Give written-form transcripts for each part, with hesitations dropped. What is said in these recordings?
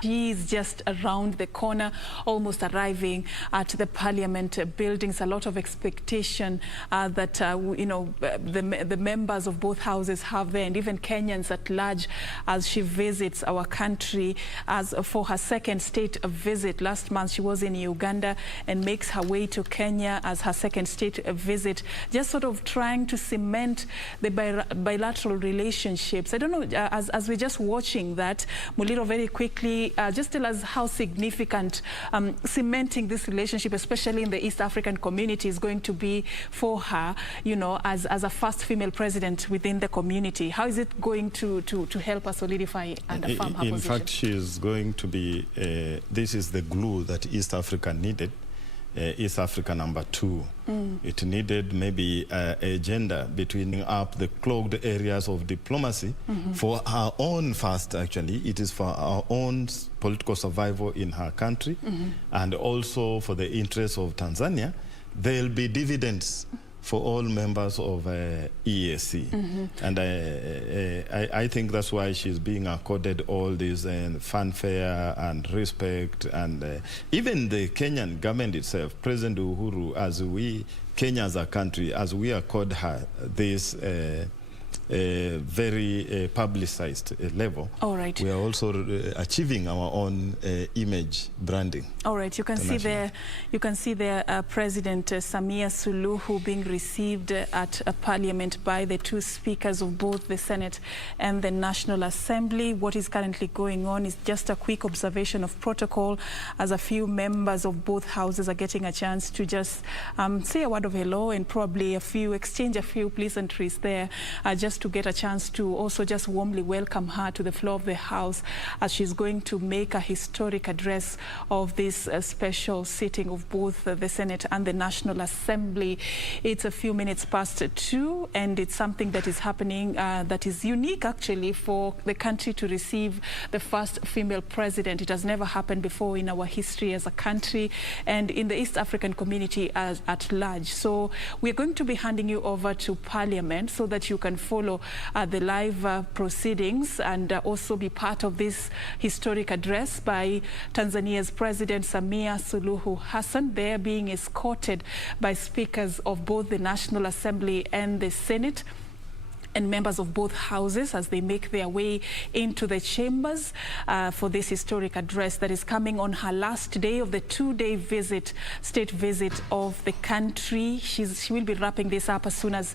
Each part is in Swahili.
He is just around the corner, almost arriving at the Parliament buildings. A lot of expectation that the members of both houses have there, and even Kenyans at large, as she visits our country as for her second state visit. Last month she was in Uganda and makes her way to Kenya as her second state visit, just sort of trying to cement the bilateral relationships. I don't know, as we're just watching that, Muliro, very quickly, just tell us how significant cementing this relationship, especially in the East African community, is going to be for her, you know, as a first female president within the community. How is it going to help her solidify and affirm her position? In fact, she is going to be, this is the glue that East Africa needed. East Africa #2. It needed maybe a gender between up the clogged areas of diplomacy for our own first, actually. It is for our own political survival in her country, and also for the interests of Tanzania. There will be dividends for all members of EAC. And I think that's why she's being accorded all this fanfare and respect. And even the Kenyan government itself, President Uhuru, Kenya as a country, as we accord her this very publicized level. All right. We are also achieving our own image branding. All right. You can see there. You can see there President Samia Suluhu being received at Parliament by the two speakers of both the Senate and the National Assembly. What is currently going on is just a quick observation of protocol, as a few members of both houses are getting a chance to just say a word of hello and probably exchange a few pleasantries there, just to get a chance to also just warmly welcome her to the floor of the House, as she's going to make a historic address of this special sitting of both the Senate and the National Assembly. It's a few minutes past 2, and it's something that is happening that is unique, actually, for the country to receive the first female president. It has never happened before in our history as a country and in the East African community at large. So we're going to be handing you over to Parliament so that you can follow the live proceedings and also be part of this historic address by Tanzania's President Samia Suluhu Hassan. They're being escorted by speakers of both the National Assembly and the Senate, and members of both houses as they make their way into the chambers for this historic address that is coming on her last day of the 2-day state visit of the country. She will be wrapping this up as soon as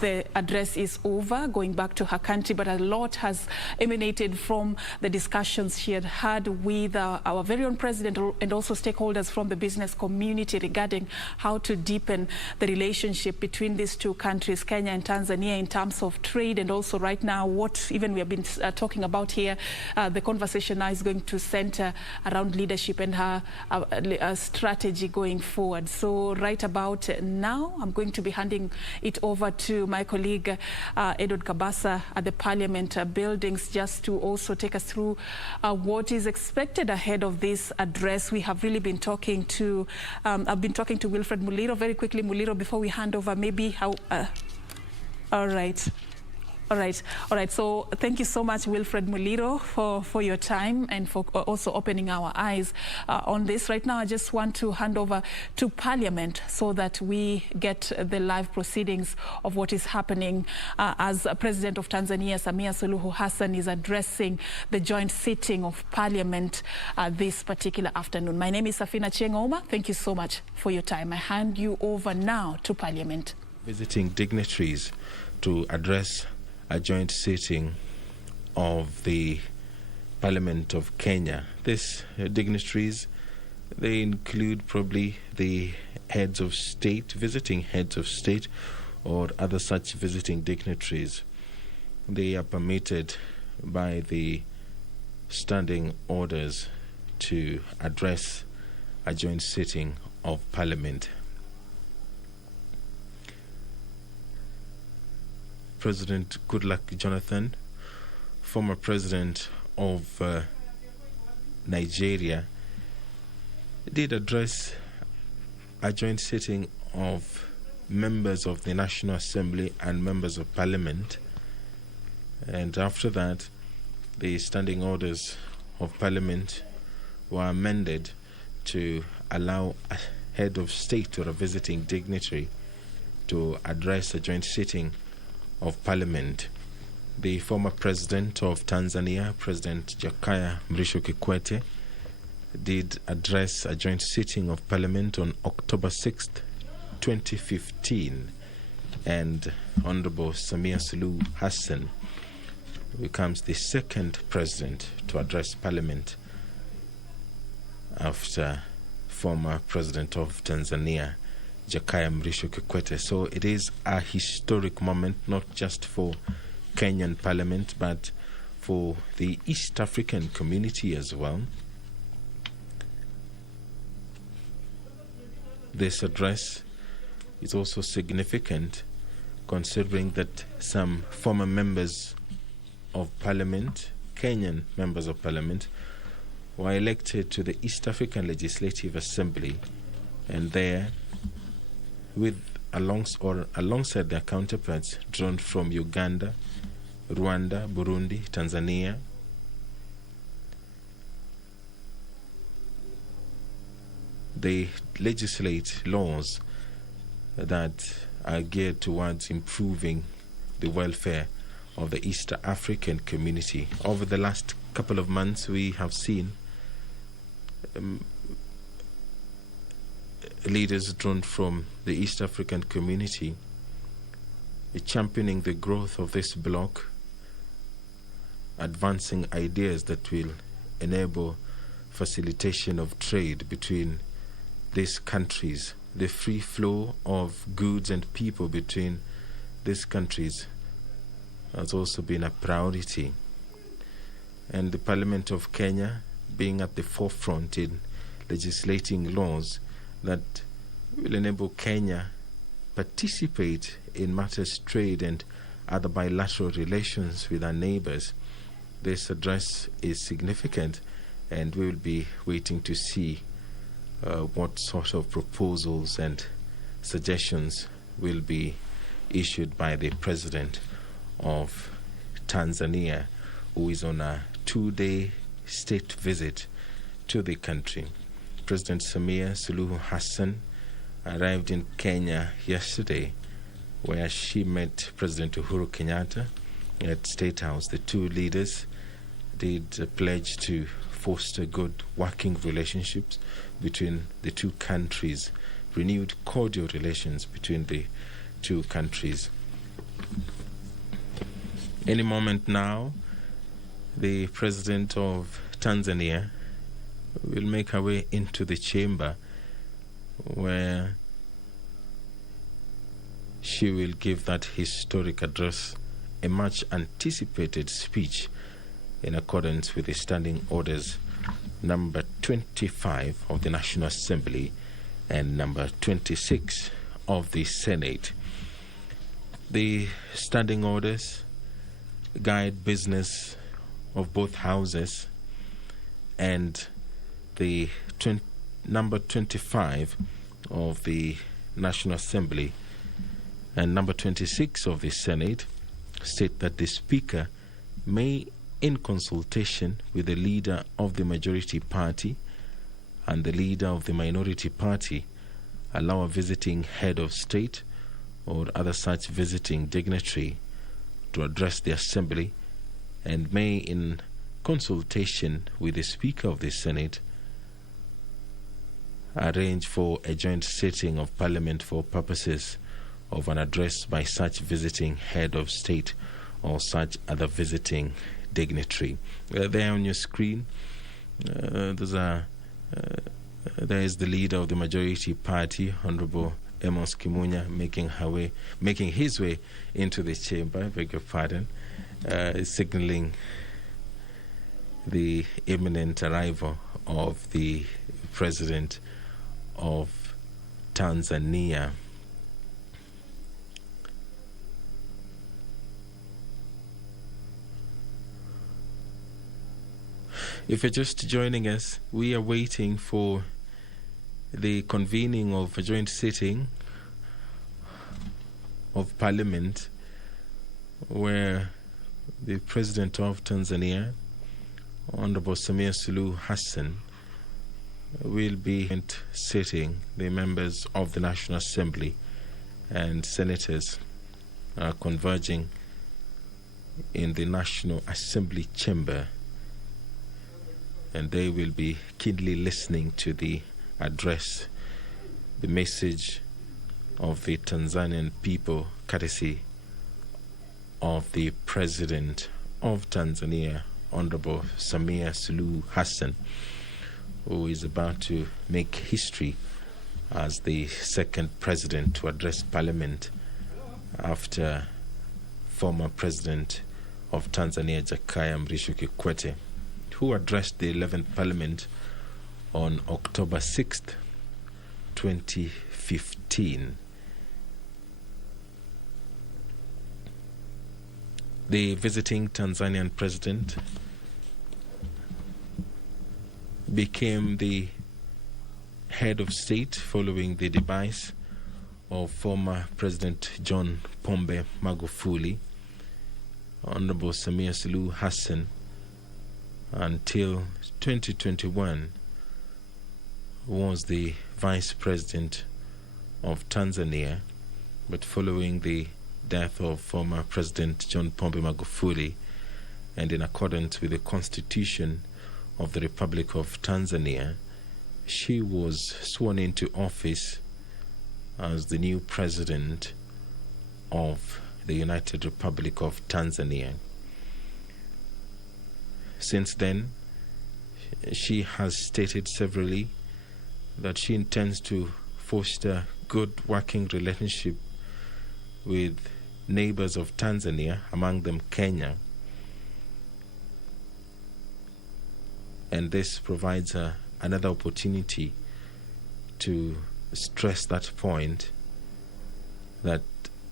the address is over, going back to her country. But a lot has emanated from the discussions she had with our very own president and also stakeholders from the business community regarding how to deepen the relationship between these two countries, Kenya and Tanzania, in terms of trade, and also right now what even we have been talking about here, the conversation now is going to center around leadership and her strategy going forward. So right about now, I'm going to be handing it over to my colleague Edward Kabasa at the Parliament buildings, just to also take us through what is expected ahead of this address. We have really been talking to I've been talking to Wilfred Muliro. Very quickly, Muliro, before we hand over, maybe how all right. So thank you so much, Wilfred Muliro, for your time and for also opening our eyes on this. Right now, I just want to hand over to Parliament so that we get the live proceedings of what is happening as President of Tanzania, Samia Suluhu Hassan, is addressing the joint sitting of Parliament this particular afternoon. My name is Safina Chengoma. Thank you so much for your time. I hand you over now to Parliament. Visiting dignitaries to address a joint sitting of the Parliament of Kenya. These dignitaries, they include probably the heads of state, visiting heads of state, or other such visiting dignitaries. They are permitted by the standing orders to address a joint sitting of Parliament. President Goodluck Jonathan, former president of Nigeria, did address a joint sitting of members of the National Assembly and members of Parliament, and after that the standing orders of Parliament were amended to allow a head of state or a visiting dignitary to address a joint sitting of Parliament. The former president of Tanzania, President Jakaya Mrisho Kikwete, did address a joint sitting of Parliament on October 6th, 2015, and Honorable Samia Suluhu Hassan becomes the second president to address Parliament after former president of Tanzania, Jakaya Mrisho Kikwete. So it is a historic moment, not just for Kenyan Parliament, but for the East African community as well. This address is also significant considering that some former members of Parliament, Kenyan members of Parliament, were elected to the East African Legislative Assembly, and there, alongside their counterparts drawn from Uganda, Rwanda, Burundi, Tanzania, they legislate laws that are geared towards improving the welfare of the East African community. Over the last couple of months, we have seen leaders drawn from the East African community championing the growth of this bloc, advancing ideas that will enable facilitation of trade between these countries. The free flow of goods and people between these countries has also been a priority. And the Parliament of Kenya being at the forefront in legislating laws that will enable Kenya participate in matters trade and other bilateral relations with our neighbors. This address is significant, and we will be waiting to see what sort of proposals and suggestions will be issued by the President of Tanzania, who is on a 2-day state visit to the country. President Samia Suluhu Hassan arrived in Kenya yesterday, where she met President Uhuru Kenyatta at State House. The two leaders did pledge to foster good working relationships between the two countries, renewed cordial relations between the two countries. Any moment now, the President of Tanzania will make her way into the chamber where she will give that historic address, a much anticipated speech in accordance with the standing orders number 25 of the National Assembly and number 26 of the Senate. The standing orders guide business of both houses, and the number 25 of the National Assembly and number 26 of the Senate state that the Speaker may, in consultation with the leader of the majority party and the leader of the minority party, allow a visiting head of state or other such visiting dignitary to address the Assembly, and may, in consultation with the Speaker of the Senate, arrange for a joint sitting of Parliament for purposes of an address by such visiting head of state or such other visiting dignitary. There on your screen, there is the leader of the majority party, Honorable Amos Kimunya, making his way into the chamber. I beg your pardon, signaling the imminent arrival of the President of Tanzania. If you're just joining us, we are waiting for the convening of a joint sitting of Parliament, where the President of Tanzania Honorable Samia Suluhu Hassan, will be sitting. The members of the National Assembly and senators are converging in the National Assembly chamber, and they will be keenly listening to the address, the message of the Tanzanian people, courtesy of the President of Tanzania, Honorable Samia Suluhu Hassan, who is about to make history as the second president to address Parliament after former President of Tanzania, Jakaya Mrisho Kikwete, who addressed the 11th Parliament on October 6th, 2015. The visiting Tanzanian president became the head of state following the demise of former President John Pombe Magufuli. Honorable Samia Suluhu Hassan, until 2021, was the vice president of Tanzania, but following the death of former President John Pombe Magufuli, and in accordance with the Constitution of the Republic of Tanzania, she was sworn into office as the new president of the United Republic of Tanzania. Since then, she has stated severally that she intends to foster good working relationship with neighbors of Tanzania, among them Kenya. And this provides her another opportunity to stress that point, that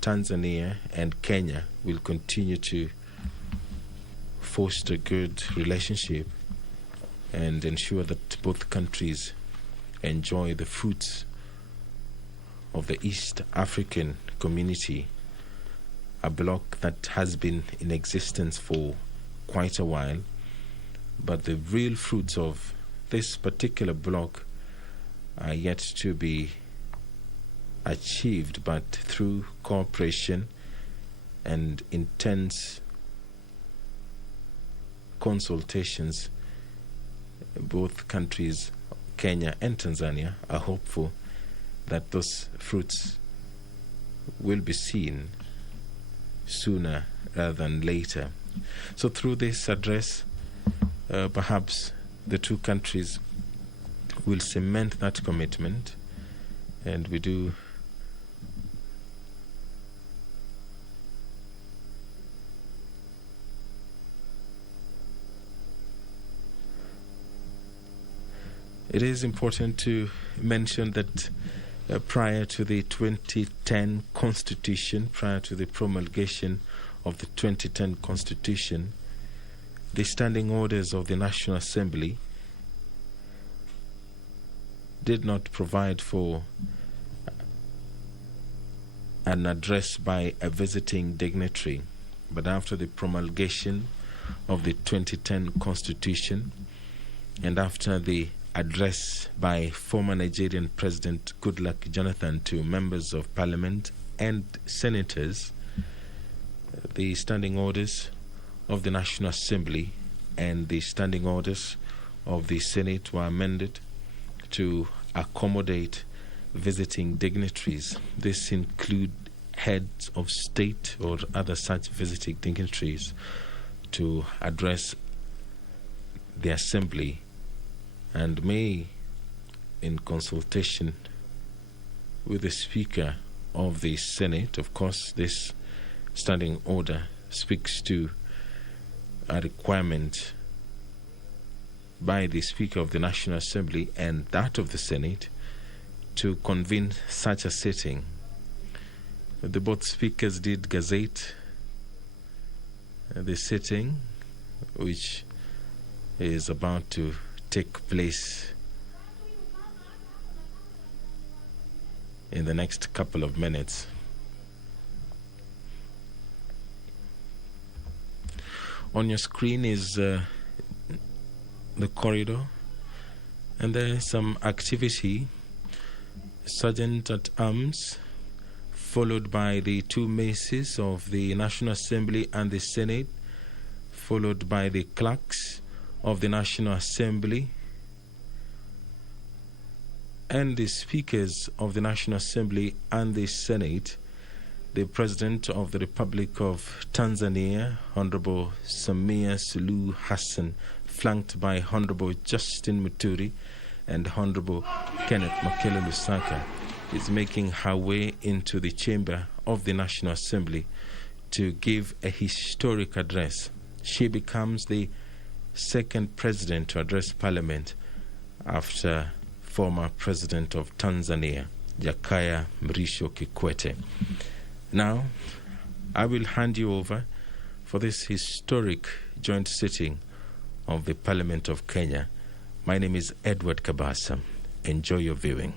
Tanzania and Kenya will continue to foster good relationship and ensure that both countries enjoy the fruits of the East African community, a bloc that has been in existence for quite a while, but the real fruits of this particular bloc are yet to be achieved, but through cooperation and intense consultations, both countries, Kenya and Tanzania, are hopeful that those fruits will be seen sooner rather than later. So through this address, perhaps the two countries will cement that commitment, and we do it is important to mention that prior to the 2010 Constitution, prior to the promulgation of the 2010 Constitution, the standing orders of the National Assembly did not provide for an address by a visiting dignitary. But after the promulgation of the 2010 Constitution, and after the address by former Nigerian President Goodluck Jonathan to members of Parliament and senators, the standing orders of the National Assembly and the standing orders of the Senate were amended to accommodate visiting dignitaries. This include heads of state or other such visiting dignitaries to address the Assembly, and may, in consultation with the Speaker of the Senate, of course, this standing order speaks to a requirement by the Speaker of the National Assembly and that of the Senate to convene such a sitting. The both speakers did gazette the sitting, which is about to take place in the next couple of minutes. On your screen is the corridor, and there's some activity. Sergeant at Arms, followed by the two maces of the National Assembly and the Senate, followed by the clerks of the National Assembly and the speakers of the National Assembly and the Senate, the President of the Republic of Tanzania, Honorable Samia Suluhu Hassan, flanked by Honorable Justin Muturi and Honorable Kenneth Makela Lusaka, is making her way into the chamber of the National Assembly to give a historic address. She becomes the second president to address Parliament after former President of Tanzania, Jakaya Mrisho Kikwete. Now, I will hand you over for this historic joint sitting of the Parliament of Kenya. My name is Edward Kabasa. Enjoy your viewing.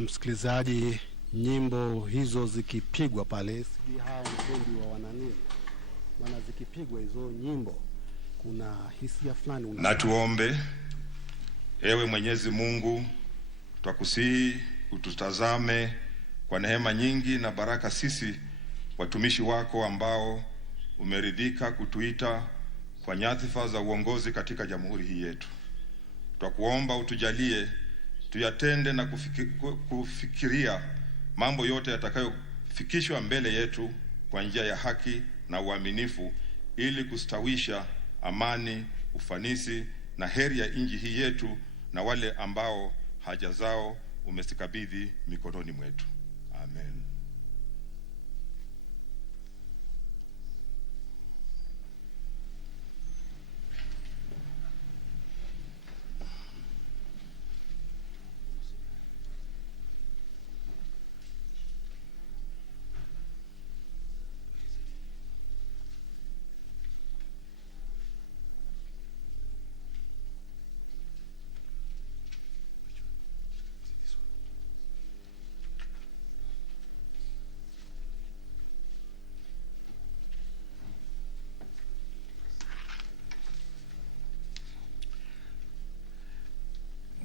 msikilizaji, nyimbo hizo zikipigwa pale, sijui hao mbendi wa wananini, maana zikipigwa hizo nyimbo kuna hisia fulani. Na tuombe. Ewe Mwenyezi Mungu, twakusihi ututazame kwa neema nyingi na baraka sisi watumishi wako ambao umeridhika kutuita kwa nyadhifa za uongozi katika jamhuri hii yetu. Twakuomba utujalie tuyatende na kufikiria mambo yote yatakayofikishwa mbele yetu kwa njia ya haki na uaminifu, ili kustawisha amani, ufanisi na heri ya nchi hii yetu na wale ambao haja zao umesikabidhi mikononi mwetu. Amen.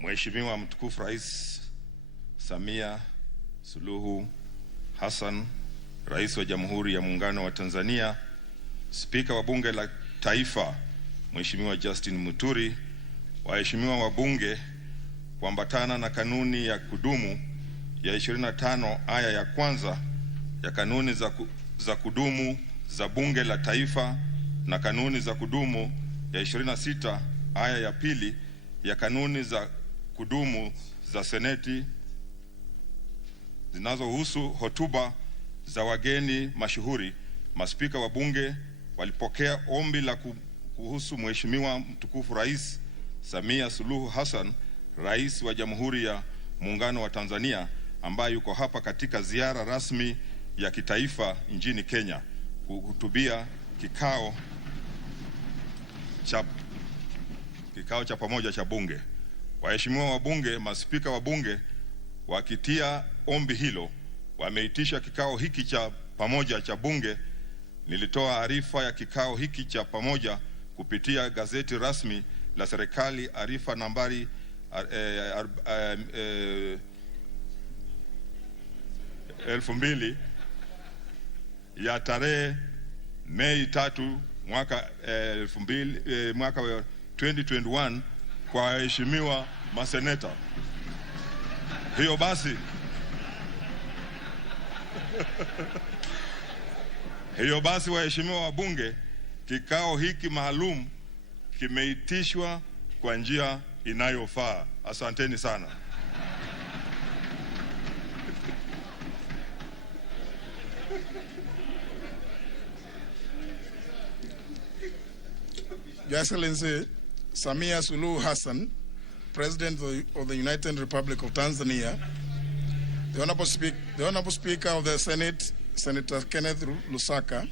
Mheshimiwa mtukufu Rais Samia Suluhu Hassan, Rais wa Jamhuri ya Muungano wa Tanzania, Spika wa Bunge la Taifa Mheshimiwa Justin Muturi, waheshimiwa wa Bunge, kuambatana na kanuni ya kudumu ya 25 aya ya kwanza ya kanuni za kudumu za Bunge la Taifa na kanuni za kudumu ya 26 aya ya pili ya kanuni za kudumu za Seneti zinazohusu hotuba za wageni mashuhuri, maspika wa Bunge walipokea ombi la kuhusu Mheshimiwa mtukufu Rais Samia Suluhu Hassan, Rais wa Jamhuri ya Muungano wa Tanzania, ambaye yuko hapa katika ziara rasmi ya kitaifa nchini Kenya, kuhutubia kikao cha pamoja cha Bunge. Waheshimiwa wa Bunge, maspika wa Bunge wakitia ombi hilo, wameitisha kikao hiki cha pamoja cha Bunge. Nilitoa arifa ya kikao hiki cha pamoja kupitia gazeti rasmi la serikali, arifa nambari 2000 ya tarehe Mei 3 mwaka 2021 kwa waheshimiwa maseneta. Hiyo basi waheshimiwa wa Bunge, kikao hiki maalum kimeitishwa kwa njia inayofaa. Asanteni sana. Your Excellency Samia Suluhu Hassan, President of the United Republic of Tanzania, the Honorable Speaker of the Senate, Senator Kenneth Lusaka,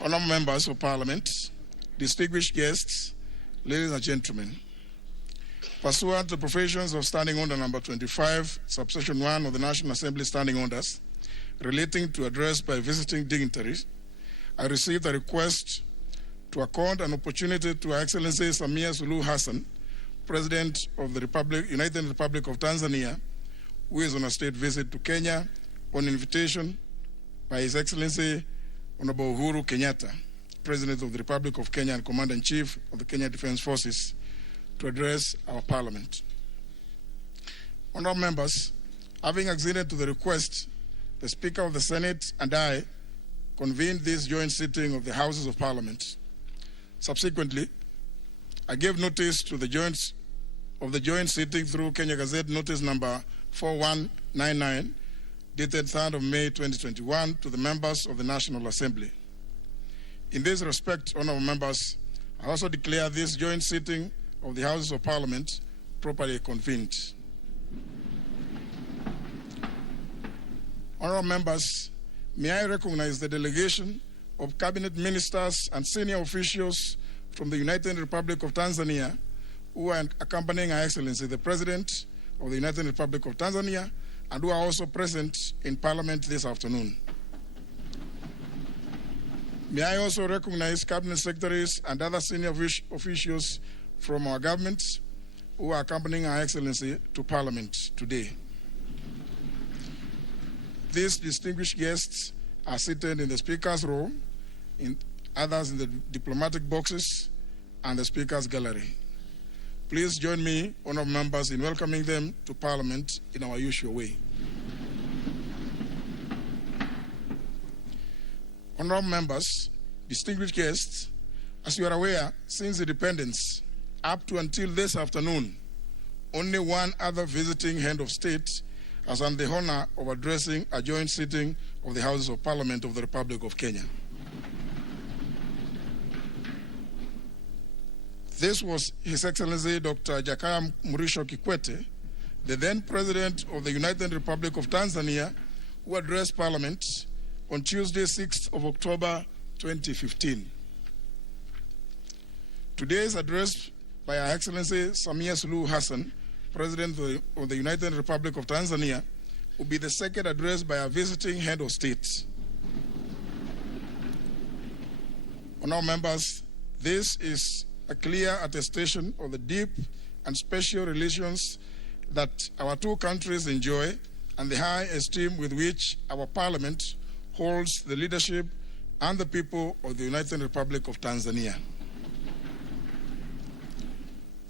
Honorable Members of Parliament, distinguished guests, ladies and gentlemen, pursuant to the provisions of Standing Order number 25, subsection 1 of the National Assembly Standing Orders, relating to address by visiting dignitaries, I received a request to accord an opportunity to Her Excellency Samia Suluhu Hassan, President of the United Republic of Tanzania, who is on a state visit to Kenya, on invitation by His Excellency Honorable Uhuru Kenyatta, President of the Republic of Kenya and Commander-in-Chief of the Kenya Defense Forces, to address our Parliament. Honorable members, having acceded to the request, the Speaker of the Senate and I convened this joint sitting of the Houses of Parliament. Subsequently, I gave notice to the joint sitting through Kenya Gazette Notice number 4199, dated 3rd of May 2021, to the members of the National Assembly. In this respect, honorable members, I also declare this joint sitting of the Houses of Parliament properly convened. Honorable members, may I recognize the delegation of cabinet ministers and senior officials from the United Republic of Tanzania who are accompanying Her Excellency, the President of the United Republic of Tanzania, and who are also present in Parliament this afternoon. May I also recognize Cabinet Secretaries and other senior officials from our government who are accompanying Her Excellency to Parliament today. These distinguished guests are seated in the Speaker's row, others in the diplomatic boxes and the Speaker's gallery. Please join me, honourable members, in welcoming them to Parliament in our usual way. Honourable members, distinguished guests, as you are aware, since independence up to until this afternoon, only one other visiting head of state has had the honour of addressing a joint sitting of the Houses of Parliament of the Republic of Kenya. This was His Excellency Dr. Jakaya Mrisho Kikwete, the then President of the United Republic of Tanzania, who addressed Parliament on Tuesday, 6th of October 2015. Today's address by Her Excellency Samia Suluhu Hassan, President of the United Republic of Tanzania, will be the second address by a visiting head of state. Honourable members, this is a clear attestation of the deep and special relations that our two countries enjoy and the high esteem with which our Parliament holds the leadership and the people of the United Republic of Tanzania.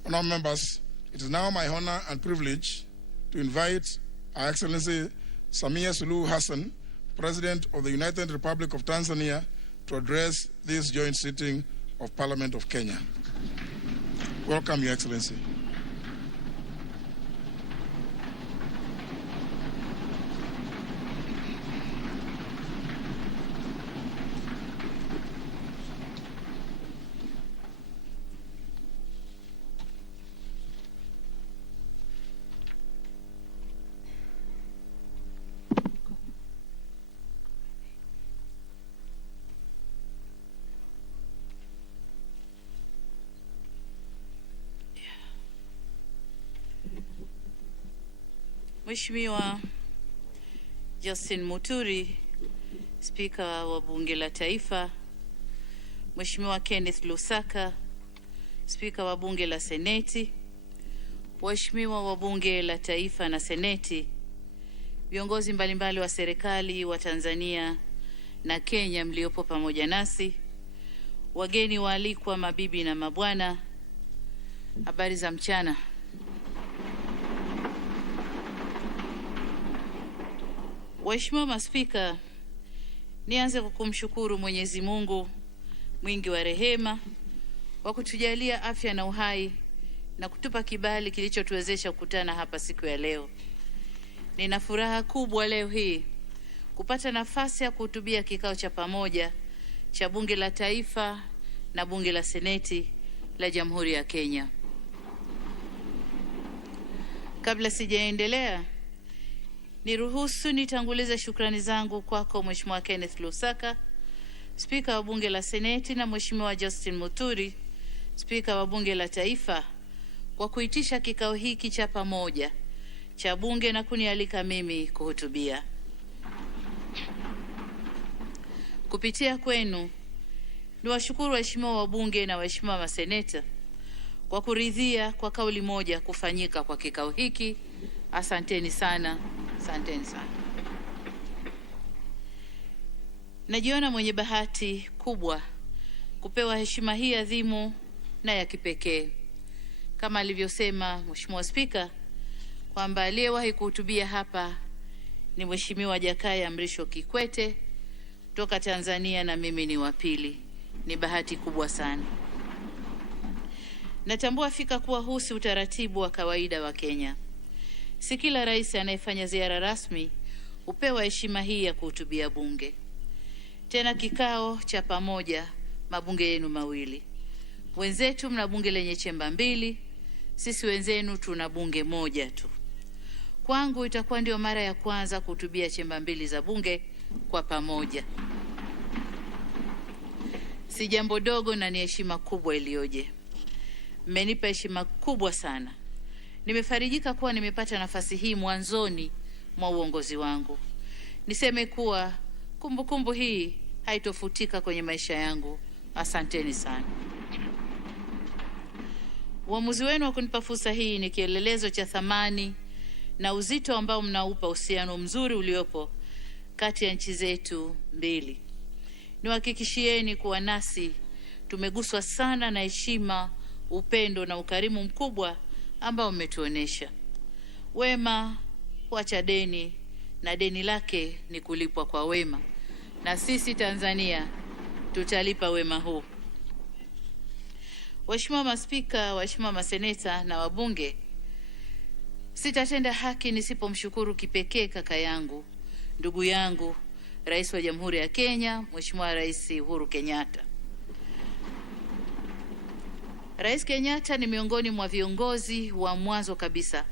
Honourable members, it is now my honor and privilege to invite Her Excellency Samia Suluhu Hassan, President of the United Republic of Tanzania, to address this joint sitting of Parliament of Kenya. Welcome, Your Excellency. Mheshimiwa Justin Muturi, Spika wa Bunge la Taifa, Mheshimiwa Kenneth Lusaka, Spika wa Bunge la Seneti, Waheshimiwa wa Bunge la Taifa na Seneti, viongozi mbalimbali wa serikali wa Tanzania na Kenya mliopo pamoja nasi, wageni waalikwa, mabibi na mabwana, habari za mchana. Waheshimiwa maspika, nianze kwa kumshukuru Mwenyezi Mungu mwingi wa rehema kwa kutujalia afya na uhai na kutupa kibali kilichotuwezesha kukutana hapa siku ya leo. Nina furaha kubwa leo hii kupata nafasi ya kuhutubia kikao cha pamoja cha Bunge la Taifa na Bunge la Seneti la Jamhuri ya Kenya. Kabla sijaendelea, niruhusu nitangulize shukrani zangu kwako Mheshimiwa Kenneth Lusaka, Spika wa Bunge la Seneti, na Mheshimiwa Justin Muturi, Spika wa Bunge la Taifa, kwa kuitisha kikao hiki cha pamoja cha Bunge na kunialika mimi kuhutubia. Kupitia kwenu, niwashukuru waheshimiwa wa Bunge na waheshimiwa maseneta kwa kuridhia kwa kauli moja kufanyika kwa kikao hiki. Asanteni sana. Asanteni sana. Najiona mwenye bahati kubwa kupewa heshima hii adhimu na ya kipekee. Kama alivyosema Mheshimiwa Spika kwamba aliyewahi kuhutubia hapa ni Mheshimiwa Jakaya Mrisho Kikwete kutoka Tanzania na mimi ni wa pili. Ni bahati kubwa sana. Natambua fika kuwa huu si utaratibu wa kawaida wa Kenya. Si kila rais anayefanya ziara rasmi hupewa heshima hii ya kuhutubia bunge. Tena kikao cha pamoja mabunge yenu mawili. Wenzetu mna bunge lenye chemba mbili, sisi wenzenu tuna bunge moja tu. Kwangu itakuwa ndio mara ya kwanza kuhutubia chemba mbili za bunge kwa pamoja. si jambo dogo na ni heshima kubwa iliyoje. Mmenipa heshima kubwa sana. Nimefarijika kuwa nimepata nafasi hii mwanzoni mwa uongozi wangu. Niseme kuwa kumbukumbu hii haitofutika kwenye maisha yangu. Asanteni sana. Uamuzi wenu wa kunipa fursa hii ni kielelezo cha thamani na uzito ambao mnaupa uhusiano mzuri uliopo kati ya nchi zetu mbili. Niwahakikishieni kuwa nasi tumeguswa sana na heshima, upendo na ukarimu mkubwa ambao mmetuonesha. Wema huacha deni na deni lake ni kulipwa kwa wema, na sisi Tanzania tutalipa wema huu. Waheshimiwa maspika, waheshimiwa maseneta na wabunge, sitatenda haki nisipomshukuru kipekee kaka yangu, ndugu yangu, Rais wa Jamhuri ya Kenya, Mheshimiwa Rais Uhuru Kenyatta. Rais Kenyatta ni miongoni mwa viongozi wa mwanzo kabisa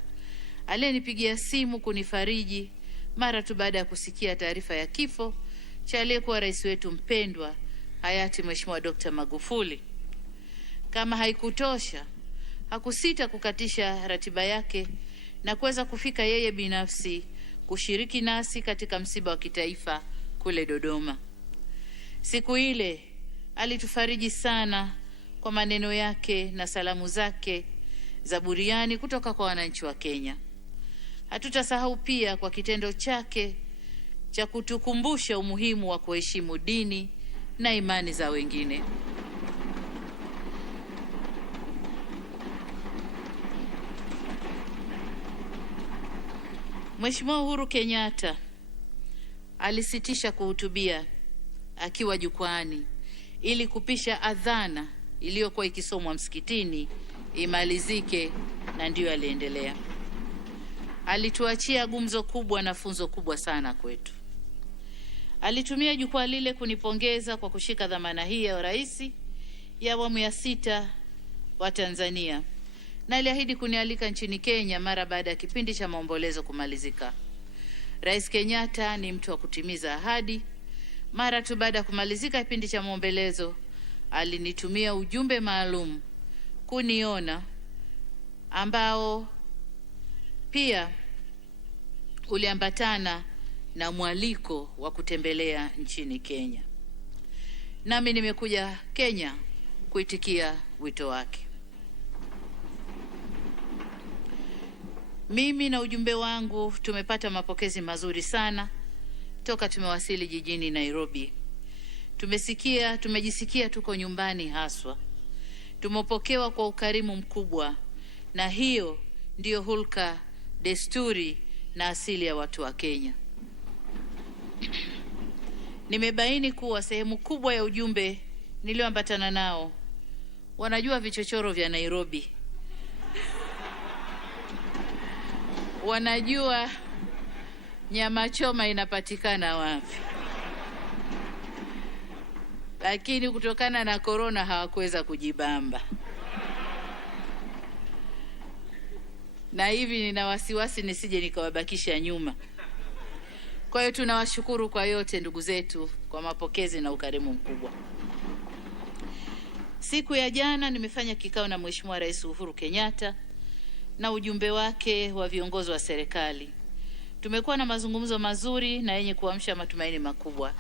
aliyenipigia simu kunifariji mara tu baada ya kusikia taarifa ya kifo cha aliyekuwa rais wetu mpendwa hayati Mheshimiwa Dr. Magufuli. Kama haikutosha, hakusita kukatisha ratiba yake na kuweza kufika yeye binafsi kushiriki nasi katika msiba wa kitaifa kule Dodoma. Siku ile alitufariji sana kwa maneno yake na salamu zake za buriani kutoka kwa wananchi wa Kenya. Hatutasahau pia kwa kitendo chake cha kutukumbusha umuhimu wa kuheshimu dini na imani za wengine. Mheshimiwa Uhuru Kenyatta alisitisha kuhutubia akiwa jukwani ili kupisha adhana iliyokuwa ikisomwa msikitini imalizike, na ndiyo aliendelea. Alituachia gumzo kubwa na funzo kubwa sana kwetu. Alitumia jukwaa lile kunipongeza kwa kushika dhamana hii ya Rais ya awamu ya 6 wa Tanzania, na aliahidi kunialika nchini Kenya mara baada ya kipindi cha maombolezo kumalizika. Rais Kenyatta ni mtu wa kutimiza ahadi. Mara tu baada ya kumalizika kipindi cha maombolezo, alinitumia ujumbe maalum kuniona, ambao pia uliambatana na mwaliko wa kutembelea nchini Kenya. Nami nimekuja Kenya kuitikia wito wake. Mimi na ujumbe wangu tumepata mapokezi sana toka tumewasili jijini Nairobi. Tumejisikia tuko nyumbani haswa. Tumepokewa kwa ukarimu mkubwa, na hiyo ndiyo hulka, desturi na asili ya watu wa Kenya. Nimebaini kuwa sehemu kubwa ya ujumbe nilioambatana nao wanajua vichochoro vya Nairobi. Wanajua nyama choma inapatikana wapi. Lakini kutokana na korona hawakuweza kujibamba. Na hivi nina wasiwasi nisije nikawabakisha nyuma. Kwa hiyo tunawashukuru kwa yote ndugu zetu kwa mapokezi na ukarimu mkubwa. Siku ya jana nimefanya kikao na Mheshimiwa Rais Uhuru Kenyatta na ujumbe wake wa viongozi wa serikali. Tumekuwa na mazungumzo mazuri na yenye kuamsha matumaini makubwa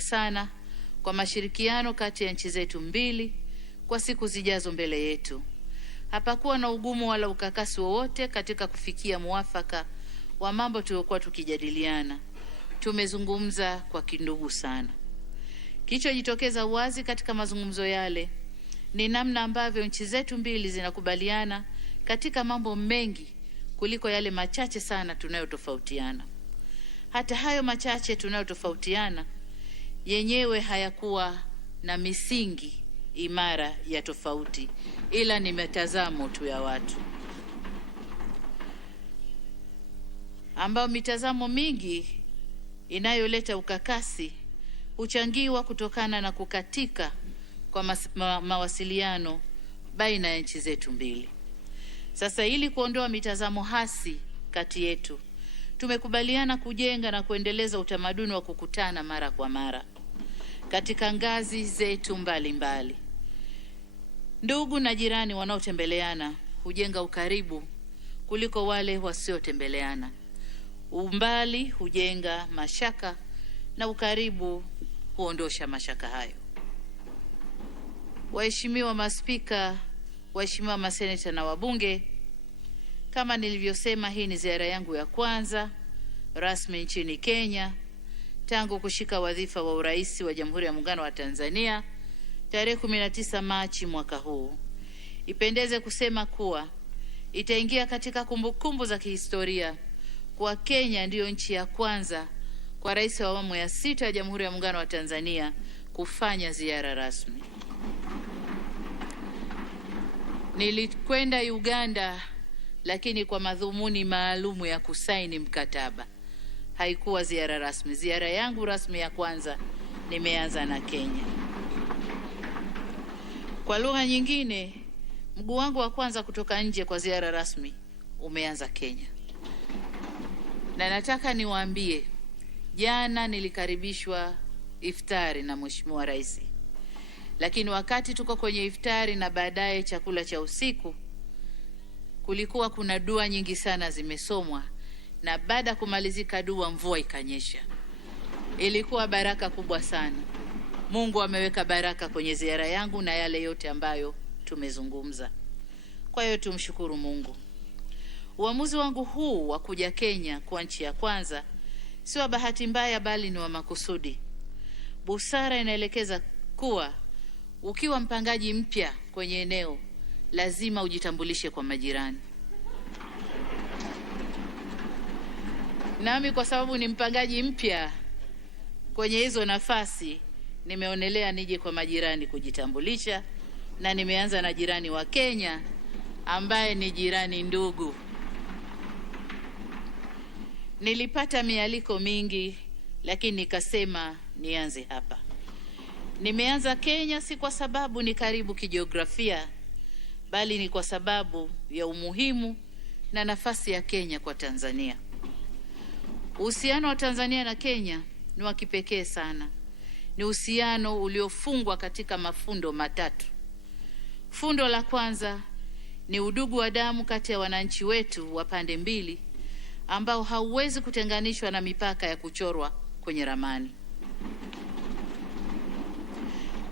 sana kwa mashirikiano kati ya nchi zetu mbili kwa siku zijazo mbele yetu. Hapakuwa na ugumu wala ukakasi wowote katika kufikia muafaka wa mambo tuliokuwa tukijadiliana. Tumezungumza kwa kindugu sana. Kilichojitokeza wazi katika mazungumzo yale ni namna ambavyo nchi zetu mbili zinakubaliana katika mambo mengi kuliko yale machache sana tunayotofautiana. Hata hayo machache tunayotofautiana yenyewe hayakuwa na misingi imara ya tofauti, ila ni mitazamo tu ya watu, ambao mitazamo mingi inayoleta ukakasi huchangiwa kutokana na kukatika kwa mawasiliano baina ya nchi zetu mbili. Sasa ili kuondoa mitazamo hasi kati yetu, tumekubaliana kujenga na kuendeleza utamaduni wa kukutana mara kwa mara. katika ngazi zetu mbalimbali. Ndugu na jirani wanaotembeleana hujenga ukaribu kuliko wale wasiotembeleana. Umbali hujenga mashaka na ukaribu huondosha mashaka hayo. Waheshimiwa maspika, waheshimiwa maseneta na wabunge, kama nilivyosema, hii ni ziara yangu ya kwanza rasmi nchini Kenya tangu kushika wadhifa wa urais wa Jamhuri ya Muungano wa Tanzania tarehe 19 Machi mwaka huu. Ipendeze kusema kuwa itaingia katika kumbukumbu za kihistoria kwa Kenya ndiyo nchi ya kwanza kwa rais wa awamu ya 6 ya Jamhuri ya Muungano wa Tanzania kufanya ziara rasmi. Nilikwenda Uganda lakini kwa madhumuni maalumu ya kusaini mkataba. Haikuwa ziara rasmi. Ziara yangu rasmi ya kwanza nimeanza na Kenya. Kwa lugha nyingine, mguu wangu wa kwanza kutoka nje kwa ziara rasmi umeanza Kenya. Na nataka niwaambie, jana nilikaribishwa iftari na Mheshimiwa Rais. Lakini wakati tuko kwenye iftari na baadaye chakula cha usiku, kulikuwa kuna dua nyingi sana zimesomwa, na baada ya kumalizika dua mvua ikanyesha. Ilikuwa baraka kubwa sana. Mungu ameweka baraka kwenye ziara yangu na yale yote ambayo tumezungumza. Kwa hiyo tumshukuru Mungu. Uamuzi wangu huu wa kuja Kenya kwa nchi ya kwanza si wa bahati mbaya, bali ni wa makusudi. Busara inaelekeza kuwa ukiwa mpangaji mpya kwenye eneo lazima ujitambulishe kwa majirani. Nami kwa sababu ni mpangaji mpya kwenye hizo nafasi, nimeonelea nije kwa majirani kujitambulisha, na nimeanza na jirani wa Kenya ambaye ni jirani ndugu. Nilipata mialiko mingi lakini nikasema nianze hapa. Nimeanza Kenya si kwa sababu ni karibu kijiografia, bali ni kwa sababu ya umuhimu na nafasi ya Kenya kwa Tanzania. Uhusiano wa Tanzania na Kenya ni wa kipekee sana. Ni uhusiano uliofungwa katika mafundo matatu. Fundo la kwanza ni udugu wa damu kati ya wananchi wetu wa pande mbili ambao hauwezi kutenganishwa na mipaka ya kuchorwa kwenye ramani.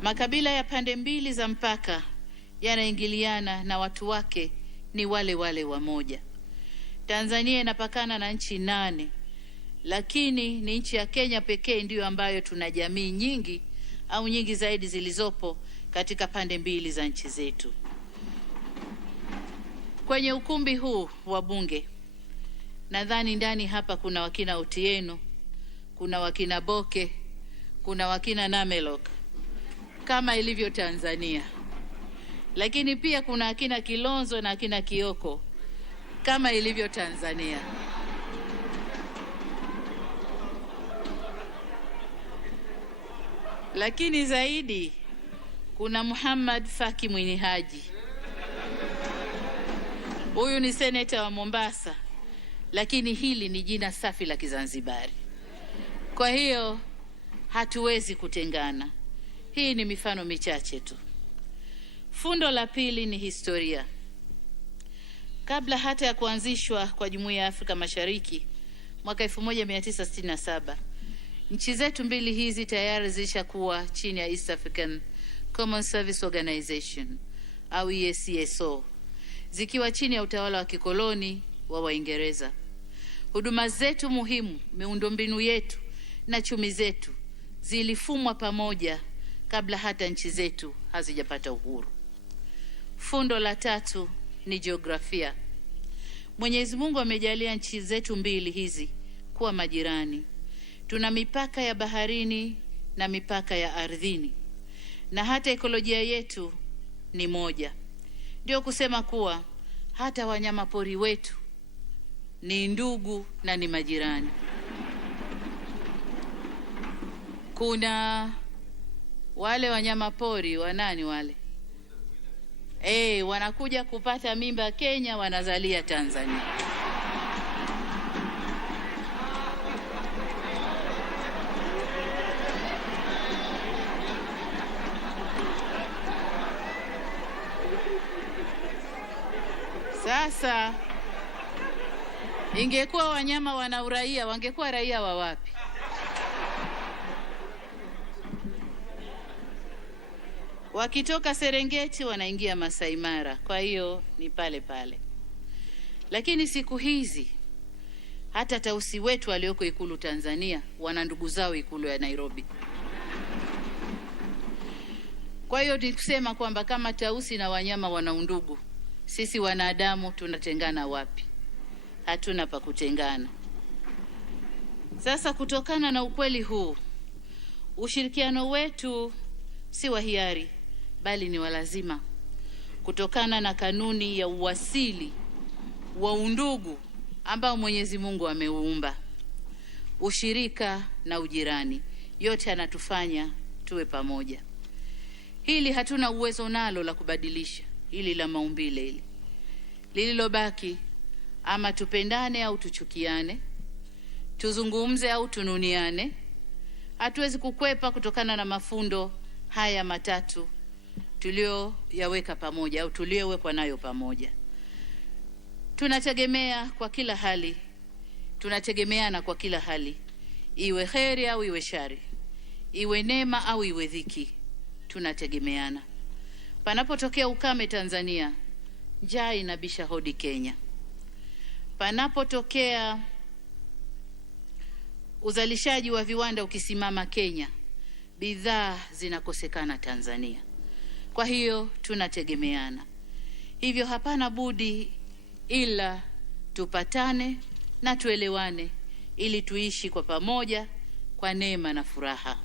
Makabila ya pande mbili za mpaka yanaingiliana na watu wake ni wale wale wamoja. Tanzania inapakana na nchi 8, lakini ni nchi ya Kenya pekee ndiyo ambayo tuna jamii nyingi au nyingi zaidi zilizopo katika pande mbili za nchi zetu. Kwenye ukumbi huu wa Bunge, nadhani ndani hapa kuna wakina Otieno, kuna wakina Boke, kuna wakina Namelok kama ilivyo Tanzania. Lakini pia kuna akina Kilonzo na akina Kioko kama ilivyo Tanzania. Lakini zaidi kuna Muhammad Faki Mwini Haji. Huyu ni seneta wa Mombasa, lakini hili ni jina safi la Kizanzibari. Kwa hiyo hatuwezi kutengana. Hii ni mifano michache tu. Fundo la pili ni historia. Kabla hata ya kuanzishwa kwa Jumuiya ya Afrika Mashariki mwaka 1967, nchi zetu mbili hizi tayari zilishakuwa chini ya East African Common Service Organization au EACSO, zikiwa chini ya utawala wa kikoloni wa Waingereza. Huduma zetu muhimu, miundombinu yetu na chumi zetu zilifumwa pamoja kabla hata nchi zetu hazijapata uhuru. Fundo la tatu ni jiografia. Mwenyezi Mungu amejalia nchi zetu mbili hizi kuwa majirani. Tuna mipaka ya baharini na mipaka ya ardhini, na hata ekolojia yetu ni moja. Ndio kusema kuwa hata wanyama pori wetu ni ndugu na ni majirani. Kuna wale wanyama pori wanani wale? Wanakuja kupata mimba Kenya, wanazalia Tanzania. Sasa ingekuwa wanyama wana uraia, wangekuwa raia wa wapi? Wakitoka Serengeti wanaingia Masai Mara, kwa hiyo ni pale pale. Lakini siku hizi hata tausi wetu walioko Ikulu Tanzania wana ndugu zao Ikulu ya Nairobi. Kwa hiyo ni kusema kwamba kama tausi na wanyama wana undugu, sisi wanadamu tunatengana wapi? Hatuna pa kutengana. Sasa kutokana na ukweli huu, ushirikiano wetu si wa hiari bali ni wa lazima, kutokana na kanuni ya uasili wa undugu ambao Mwenyezi Mungu ameuumba. Ushirika na ujirani, yote anatufanya tuwe pamoja. Hili hatuna uwezo nalo la kubadilisha, hili la maumbile hili. Lililobaki, ama tupendane au tuchukiane, tuzungumze au tununiane, hatuwezi kukwepa kutokana na mafundo haya matatu tulioyaweka pamoja au tuliowekwa nayo pamoja. Tunategemea kwa kila hali, tunategemeana kwa kila hali, iwe kheri au iwe shari, iwe neema au iwe dhiki, tunategemeana. Panapotokea ukame Tanzania, njaa inabisha hodi Kenya. Panapotokea uzalishaji wa viwanda ukisimama Kenya, bidhaa zinakosekana Tanzania. Kwa hiyo tunategemeana. Hivyo hapana budi ila tupatane na tuelewane ili tuishi kwa pamoja kwa neema na furaha.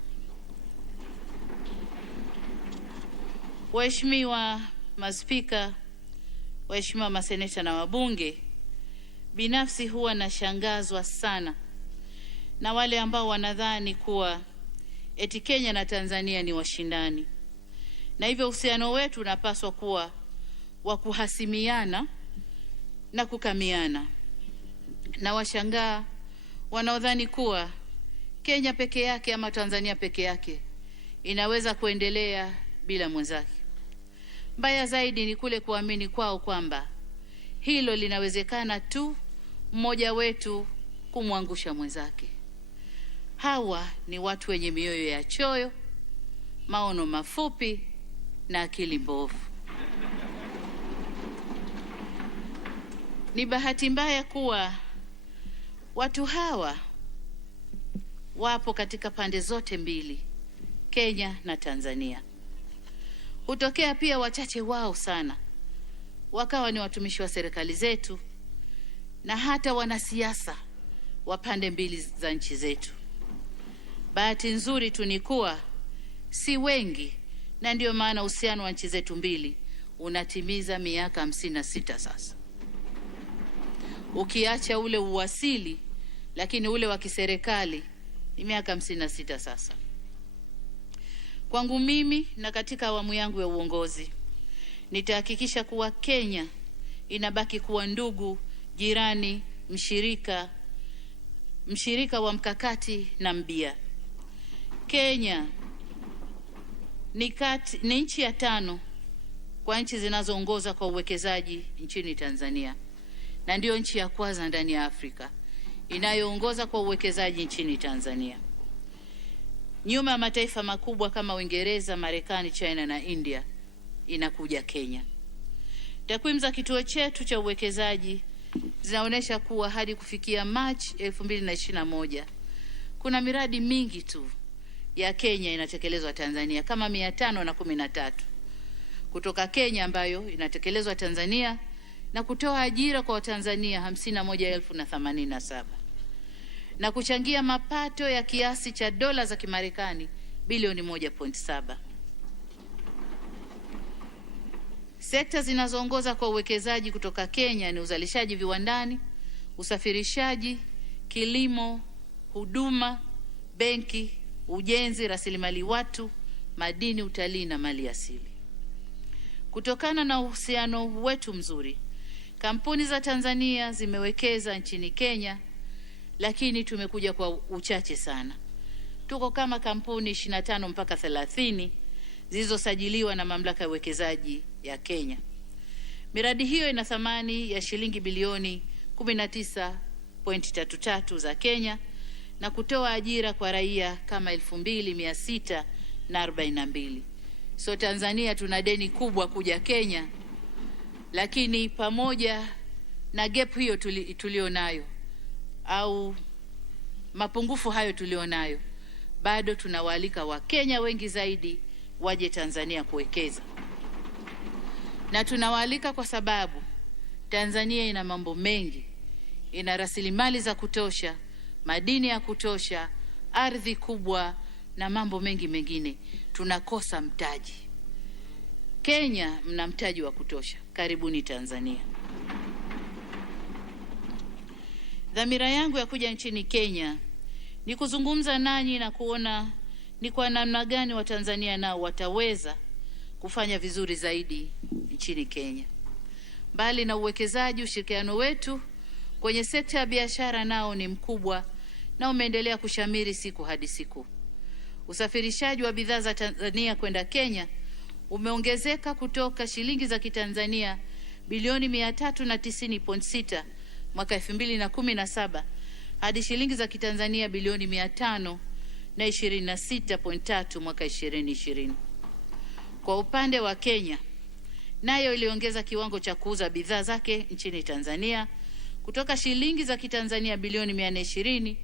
Waheshimiwa maspika, waheshimiwa maseneta na wabunge, binafsi huwa nashangazwa sana na wale ambao wanadhani kuwa eti Kenya na Tanzania ni washindani, na hivyo uhusiano wetu unapaswa kuwa wa kuhasimiana na kukamiana. Na washangaa wanaodhani kuwa Kenya peke yake ama Tanzania peke yake inaweza kuendelea bila mwenzake. Mbaya zaidi ni kule kuamini kwao kwamba hilo linawezekana tu mmoja wetu kumwangusha mwenzake. Hawa ni watu wenye mioyo ya choyo, maono mafupi na akili mbovu. Ni bahati mbaya kuwa watu hawa wapo katika pande zote mbili, Kenya na Tanzania. Hutokea pia wachache wao sana wakawa ni watumishi wa serikali zetu na hata wanasiasa wa pande mbili za nchi zetu. Bahati nzuri tu ni kuwa si wengi, na ndio maana uhusiano wa nchi zetu mbili unatimiza miaka 56 sasa. Ukiacha ule uwasili, lakini ule wa kiserikali ni miaka 56 sasa. Kwangu mimi na katika awamu yangu ya uongozi, nitahakikisha kuwa Kenya inabaki kuwa ndugu, jirani, mshirika wa mkakati na mbia. Kenya ni nchi ya 5 kwa nchi zinazoongoza kwa uwekezaji nchini Tanzania, na ndio nchi ya kwanza ndani ya Afrika inayoongoza kwa uwekezaji nchini Tanzania. Nyuma ya mataifa makubwa kama Uingereza, Marekani, China na India inakuja Kenya. Takwimu za kituo chetu cha uwekezaji zinaonyesha kuwa hadi kufikia Machi 2021 kuna miradi mingi tu ya Kenya inatekelezwa Tanzania, kama 513 kutoka Kenya ambayo inatekelezwa Tanzania na kutoa ajira kwa Watanzania 51,087 na kuchangia mapato ya kiasi cha dola za Kimarekani bilioni 1.7. Sekta zinazoongoza kwa uwekezaji kutoka Kenya ni uzalishaji viwandani, usafirishaji, kilimo, huduma, benki, ujenzi, rasilimali watu, madini, utalii na mali asili. Kutokana na uhusiano wetu mzuri, kampuni za Tanzania zimewekeza nchini Kenya, lakini tumekuja kwa uchache sana. Tuko kama kampuni 25 mpaka 30 zilizosajiliwa na mamlaka ya uwekezaji ya Kenya. Miradi hiyo ina thamani ya shilingi bilioni 19.33 za Kenya na kutoa ajira kwa raia kama 2642. So Tanzania tuna deni kubwa kuja Kenya, lakini pamoja na gap hiyo tulionayo au mapungufu hayo tulionayo, bado tunawaalika Wakenya wengi zaidi waje Tanzania kuwekeza. Na tunawaalika kwa sababu Tanzania ina mambo mengi, ina rasilimali za kutosha, madini ya kutosha, ardhi kubwa na mambo mengi mengine. Tunakosa mtaji. Kenya mna mtaji wa kutosha. Karibuni Tanzania. Dhamira yangu ya kuja nchini Kenya ni kuzungumza nanyi na kuona ni kwa namna gani Watanzania nao wataweza kufanya vizuri zaidi nchini Kenya. Mbali na uwekezaji, ushirikiano wetu kwenye sekta ya biashara nao ni mkubwa na umeendelea kushamiri siku hadi siku. Usafirishaji wa bidhaa za Tanzania kwenda Kenya umeongezeka kutoka shilingi za Kitanzania bilioni 390.6 mwaka 2017 hadi shilingi za Kitanzania bilioni 526.3 mwaka 2020. Kwa upande wa Kenya, nayo iliongeza kiwango cha kuuza bidhaa zake nchini Tanzania kutoka shilingi za Kitanzania bilioni 420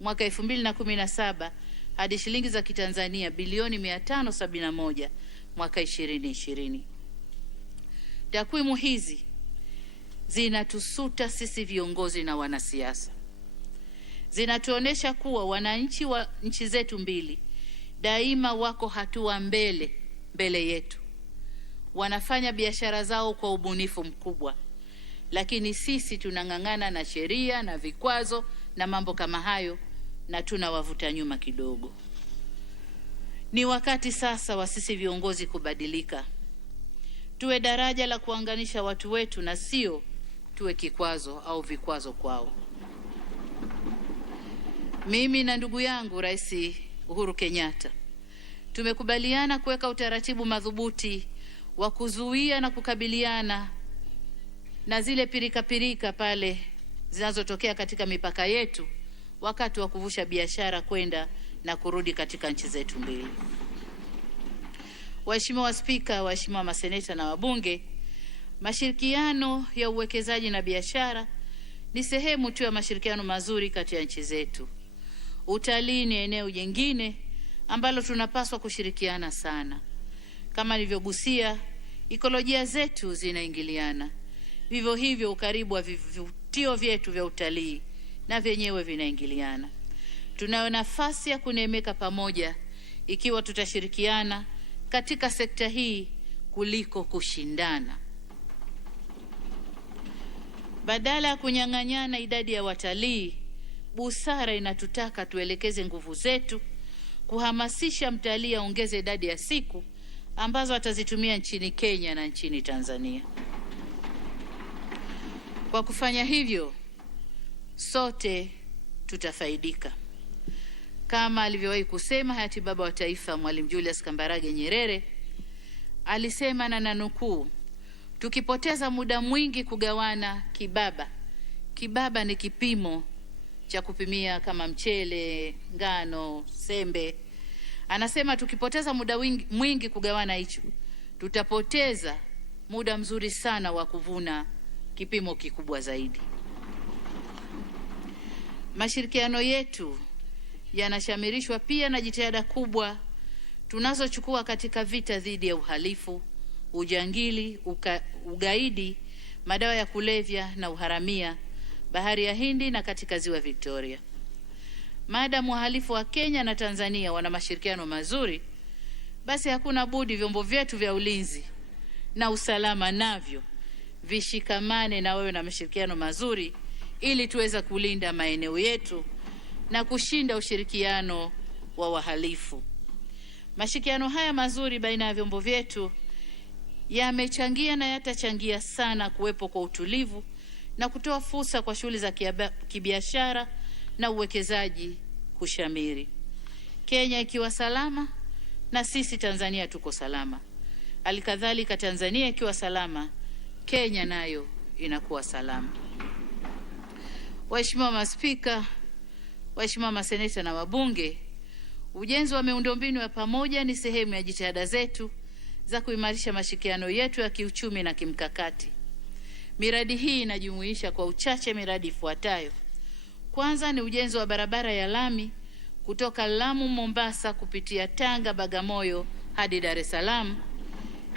mwaka 2017 hadi shilingi za Kitanzania bilioni 571 mwaka 2020. Takwimu hizi zinatusuta sisi viongozi na wanasiasa. Zinatuonesha kuwa wananchi wa nchi zetu mbili daima wako hatua mbele yetu. Wanafanya biashara zao kwa ubunifu mkubwa, lakini sisi tunang'ang'ana na sheria na vikwazo na mambo kama hayo, na tunawavuta nyuma kidogo. Ni wakati sasa wa sisi viongozi kubadilika. Tuwe daraja la kuunganisha watu wetu na sio tuwe kikwazo au vikwazo kwao. Mimi na ndugu yangu Rais Uhuru Kenyatta tumekubaliana kuweka utaratibu madhubuti wa kuzuia na kukabiliana na zile pirika pale zinazotokea katika mipaka yetu wakati wa kuvusha biashara kwenda na kurudi katika nchi zetu mbili. Waheshimiwa Spika, waheshimiwa maseneta na wabunge, mashirikiano ya uwekezaji na biashara ni sehemu tu ya mashirikiano mazuri kati ya nchi zetu. Utalii ni eneo jingine ambalo tunapaswa kushirikiana sana. Kama nilivyogusia, ekolojia zetu zinaingiliana. Vivyo hivyo ukaribu wa vivutio vyetu vya utalii na vyenyewe vinaingiliana. Tunayo nafasi ya kunemeka pamoja ikiwa tutashirikiana katika sekta hii kuliko kushindana. Badala ya kunyang'anyana idadi ya watalii, busara inatutaka tuelekeze nguvu zetu kuhamasisha mtalii aongeze idadi ya siku ambazo atazitumia nchini Kenya na nchini Tanzania. Kwa kufanya hivyo, sote tutafaidika. Kama alivyowahi kusema hayati baba wa taifa Mwalimu Julius Kambarage Nyerere, alisema na nanukuu, tukipoteza muda mwingi kugawana kibaba ni kipimo cha kupimia kama mchele, ngano, sembe. Anasema tukipoteza muda mwingi kugawana hicho, tutapoteza muda mzuri sana wa kuvuna kipimo kikubwa zaidi. Mashirikiano yetu yanashamirishwa pia na jitihada kubwa tunazochukua katika vita dhidi ya uhalifu, ujangili, ugaidi, madawa ya kulevya na uharamia, Bahari ya Hindi na katika Ziwa Victoria. Maadamu wahalifu wa Kenya na Tanzania wana mashirikiano mazuri, basi hakuna budi vyombo vyetu vya ulinzi na usalama navyo vishikamane na wewe na mashirikiano mazuri ili tuweza kulinda maeneo yetu na kushinda ushirikiano wa wahalifu. Mashirikiano haya mazuri baina ya vyombo vyetu yamechangia na yatachangia sana kuwepo kwa utulivu na kutoa fursa kwa shughuli za kibiashara na uwekezaji kushamiri. Kenya ikiwa salama na sisi Tanzania tuko salama. Halikadhalika Tanzania ikiwa salama, Kenya nayo inakuwa salama. Waheshimiwa maspika, waheshimiwa maseneta na wabunge, ujenzi wa miundombinu ya pamoja ni sehemu ya jitihada zetu za kuimarisha mashirikiano yetu ya kiuchumi na kimkakati. Miradi hii inajumuisha kwa uchache miradi ifuatayo. Kwanza ni ujenzi wa barabara ya lami kutoka Lamu Mombasa kupitia Tanga Bagamoyo hadi Dar es Salaam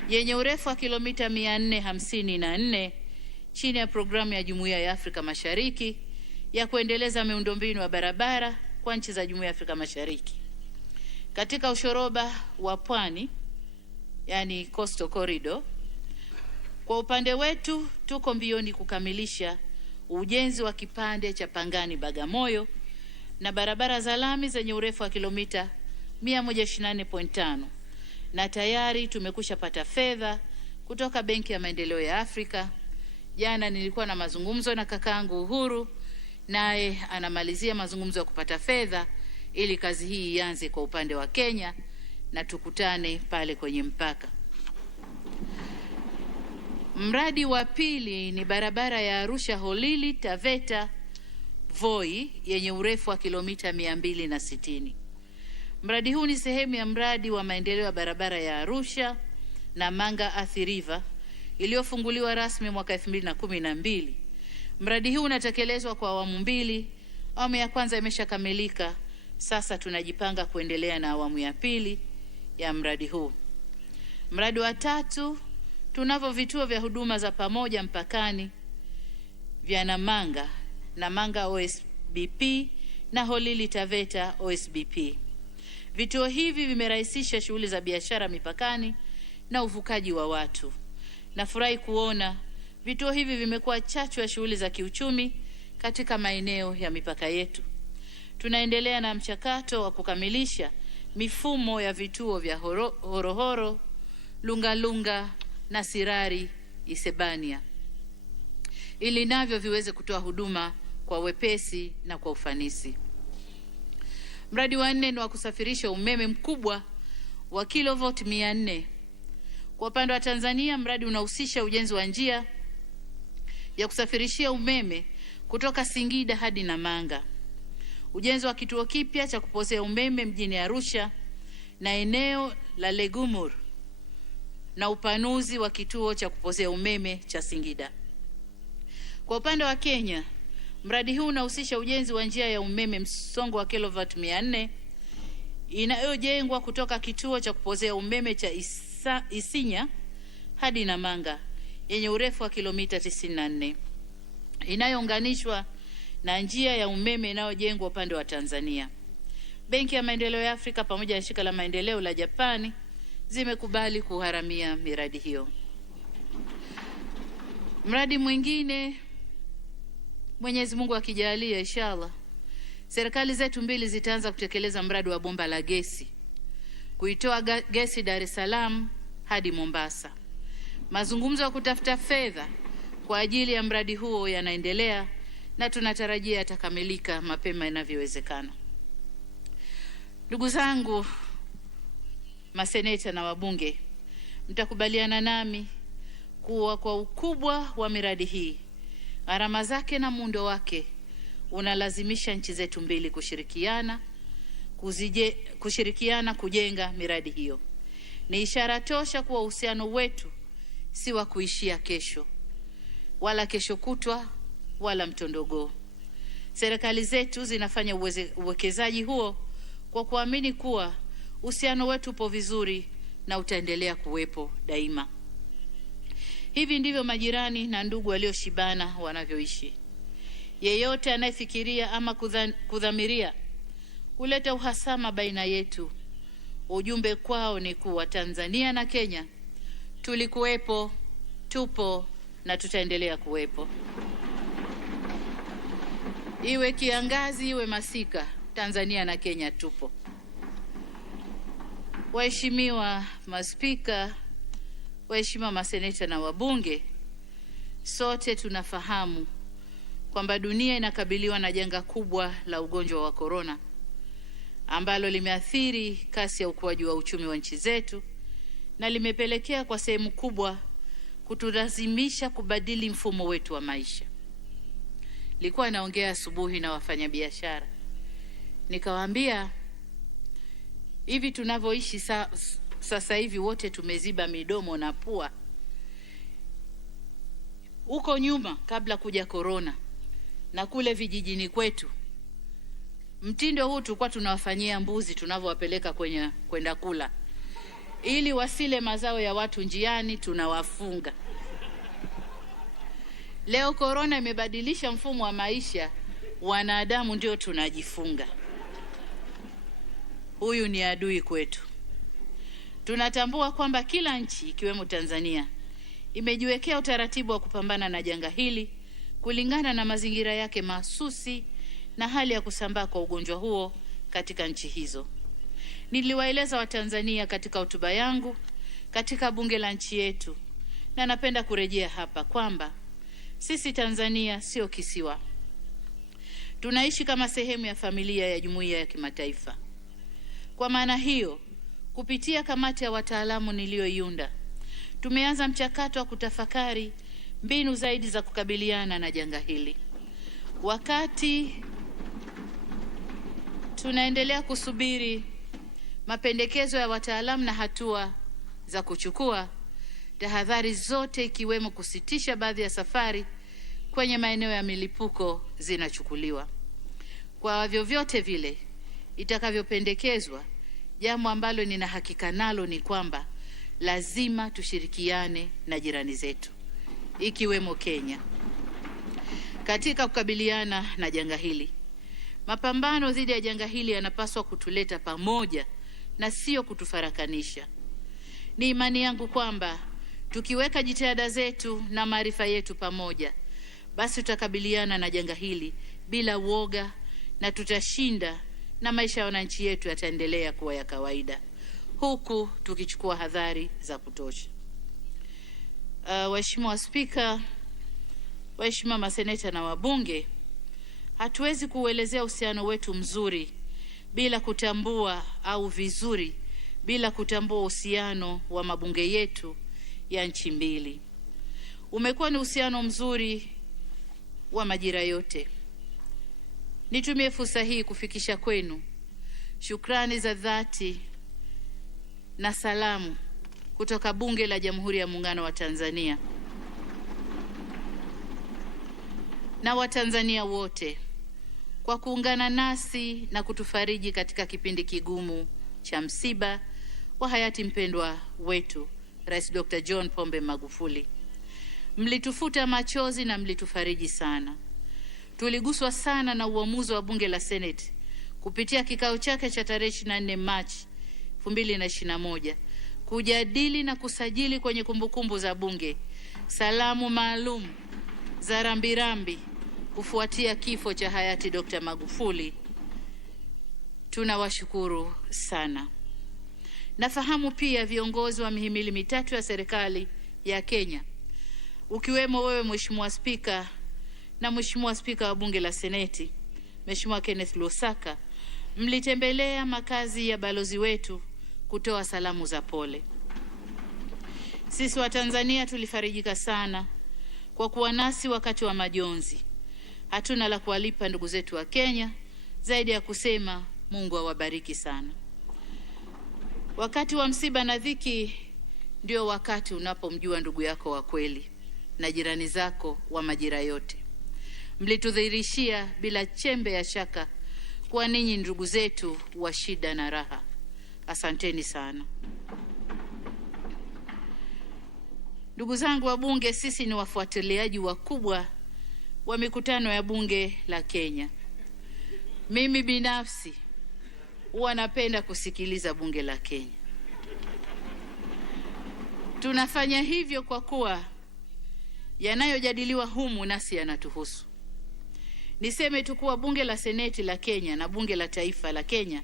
yenye urefu wa kilomita 454 chini ya programu ya Jumuiya ya Afrika Mashariki ya kuendeleza miundombinu ya barabara kwa nchi za Jumuiya ya Afrika Mashariki. Katika ushoroba wa pwani, yani Coastal Corridor, kwa upande wetu tuko mbioni kukamilisha ujenzi wa kipande cha Pangani Bagamoyo na barabara za lami zenye urefu wa kilomita 124.5 na tayari tumekusha pata fedha kutoka Benki ya Maendeleo ya Afrika. Jana nilikuwa na mazungumzo na kakaangu Uhuru, naye anamalizia mazungumzo ya kupata fedha ili kazi hii ianze kwa upande wa Kenya na tukutane pale kwenye mpaka. Mradi wa pili ni barabara ya Arusha Holili Taveta Voi yenye urefu wa kilomita 260. Mradi huu ni sehemu ya mradi wa maendeleo ya barabara ya Arusha na Manga Athi River iliyofunguliwa rasmi mwaka 2012. Mradi huu unatekelezwa kwa awamu mbili. Awamu ya kwanza imeshakamilika. Sasa tunajipanga kuendelea na awamu ya pili ya mradi huu. Mradi wa tatu, tunavyo vituo vya huduma za pamoja mpakani vya Namanga OSBP na Holili Taveta OSBP. Vituo hivi vimerahisisha shughuli za biashara mipakani na uvukaji wa watu. Nafurahi kuona vituo hivi vimekuwa chachu ya shughuli za kiuchumi katika maeneo ya mipaka yetu. Tunaendelea na mchakato wa kukamilisha mifumo ya vituo vya Horohoro, Lungalunga na Sirari Isebania ili navyo viweze kutoa huduma kwa wepesi na kwa ufanisi. Mradi wa 4 ni wa kusafirisha umeme mkubwa wa kilovoti 400. Kwa upande wa Tanzania, mradi unahusisha ujenzi wa njia ya kusafirishia umeme kutoka Singida hadi Namanga, ujenzi wa kituo kipya cha kupozea umeme mjini Arusha na eneo la Legumur, na upanuzi wa kituo cha kupozea umeme cha Singida. Kwa upande wa Kenya, mradi huu unahusisha ujenzi wa njia ya umeme msongo wa kilovoti 400 inayojengwa kutoka kituo cha kupozea umeme cha Isinya hadi Namanga yenye urefu wa kilomita 94, inayounganishwa na njia ya umeme inayojengwa upande wa Tanzania. Benki ya Maendeleo ya Afrika pamoja na shirika la maendeleo la Japani zimekubali kuharamia miradi hiyo. Mradi mwingine, Mwenyezi Mungu akijalia inshallah, serikali zetu mbili zitaanza kutekeleza mradi wa bomba la gesi kuitoa gesi Dar es Salaam hadi Mombasa. Mazungumzo ya kutafuta fedha kwa ajili ya mradi huo yanaendelea na tunatarajia yatakamilika mapema inavyowezekana. Ndugu zangu maseneta na wabunge, mtakubaliana nami kuwa kwa ukubwa wa miradi hii, gharama zake na muundo wake unalazimisha nchi zetu mbili kushirikiana kujenga miradi hiyo. Ni ishara tosha kuwa uhusiano wetu si wa kuishia kesho, wala kesho kutwa, wala mtondogoo. Serikali zetu zinafanya uwekezaji huo kwa kuamini kuwa uhusiano wetu upo vizuri na utaendelea kuwepo daima. Hivi ndivyo majirani na ndugu walioshibana wanavyoishi. Yeyote anayefikiria ama kudhamiria kuleta uhasama baina yetu, ujumbe kwao ni kuwa Tanzania na Kenya tulikuwepo, tupo na tutaendelea kuwepo. Iwe kiangazi, iwe masika, Tanzania na Kenya tupo. Waheshimiwa maspika, waheshimiwa maseneta na wabunge, sote tunafahamu kwamba dunia inakabiliwa na janga kubwa la ugonjwa wa korona ambalo limeathiri kasi ya ukuaji wa uchumi wa nchi zetu na limepelekea kwa sehemu kubwa kutulazimisha kubadili mfumo wetu wa maisha. Nilikuwa naongea asubuhi na wafanyabiashara, nikawaambia hivi tunavyoishi sasa hivi wote tumeziba midomo na pua. Huko nyuma kabla kuja corona na kule vijijini kwetu, mtindo huu tulikuwa tunawafanyia mbuzi tunavyowapeleka kwenda kula, ili wasile mazao ya watu njiani, tunawafunga. Leo corona imebadilisha mfumo wa maisha, wanadamu ndio tunajifunga. Huyu ni adui kwetu. Tunatambua kwamba kila nchi ikiwemo Tanzania imejiwekea utaratibu wa kupambana na janga hili kulingana na mazingira yake mahsusi na hali ya kusambaa kwa ugonjwa huo katika nchi hizo. Niliwaeleza Watanzania katika hotuba yangu katika bunge la nchi yetu, na napenda kurejea hapa kwamba sisi Tanzania sio kisiwa. Tunaishi kama sehemu ya familia ya jumuiya ya kimataifa. Kwa maana hiyo, kupitia kamati ya wataalamu niliyoiunda, tumeanza mchakato wa kutafakari mbinu zaidi za kukabiliana na janga hili. Wakati tunaendelea kusubiri mapendekezo ya wataalamu na hatua za kuchukua, tahadhari zote ikiwemo kusitisha baadhi ya safari kwenye maeneo ya milipuko zinachukuliwa. Kwa vyovyote vile itakavyopendekezwa, jambo ambalo nina hakika nalo ni kwamba lazima tushirikiane na jirani zetu ikiwemo Kenya katika kukabiliana na janga hili. Mapambano dhidi ya janga hili yanapaswa kutuleta pamoja na sio kutufarakanisha. Ni imani yangu kwamba tukiweka jitihada zetu na maarifa yetu pamoja, basi tutakabiliana na janga hili bila uoga na tutashinda, na maisha ya wananchi yetu yataendelea kuwa ya kawaida huku tukichukua hadhari za kutosha. Waheshimiwa Spika, waheshimiwa maseneta na wabunge, hatuwezi kuelezea uhusiano wetu mzuri bila kutambua au vizuri bila kutambua uhusiano wa mabunge yetu ya nchi mbili. Umekuwa ni uhusiano mzuri wa majira yote. Nitumie fursa hii kufikisha kwenu shukrani za dhati na salamu kutoka Bunge la Jamhuri ya Muungano wa Tanzania na Watanzania wote kwa kuungana nasi na kutufariji katika kipindi kigumu cha msiba wa hayati mpendwa wetu Rais Dr. John Pombe Magufuli. Mlitufuta machozi na mlitufariji sana. Tuliguswa sana na uamuzi wa Bunge la Senate kupitia kikao chake cha tarehe 24 Machi 2021 kujadili na kusajili kwenye kumbukumbu za Bunge salamu maalum za rambirambi kufuatia kifo cha hayati Dr. Magufuli. Tunawashukuru sana. Nafahamu pia viongozi wa mihimili mitatu ya serikali ya Kenya, ukiwemo wewe Mheshimiwa Spika na Mheshimiwa Spika wa Bunge la Seneti, Mheshimiwa Kenneth Lusaka, mlitembelea makazi ya balozi wetu kutoa salamu za pole. Sisi wa Tanzania tulifarijika sana kwa kuwa nasi wakati wa majonzi. Hatuna la kuwalipa ndugu zetu wa Kenya zaidi ya kusema Mungu awabariki sana. Wakati wa msiba na dhiki ndio wakati unapomjua ndugu yako wa kweli na jirani zako wa majira yote. Mlitudhihirishia bila chembe ya shaka kuwa ninyi ndugu zetu wa shida na raha. Asanteni sana. Ndugu zangu wa Bunge, sisi ni wafuatiliaji wakubwa wa mikutano ya Bunge la Kenya. Mimi binafsi huwa napenda kusikiliza Bunge la Kenya. Tunafanya hivyo kwa kuwa yanayojadiliwa humu nasi yanatuhusu. Niseme tu kuwa Bunge la Seneti la Kenya na Bunge la Taifa la Kenya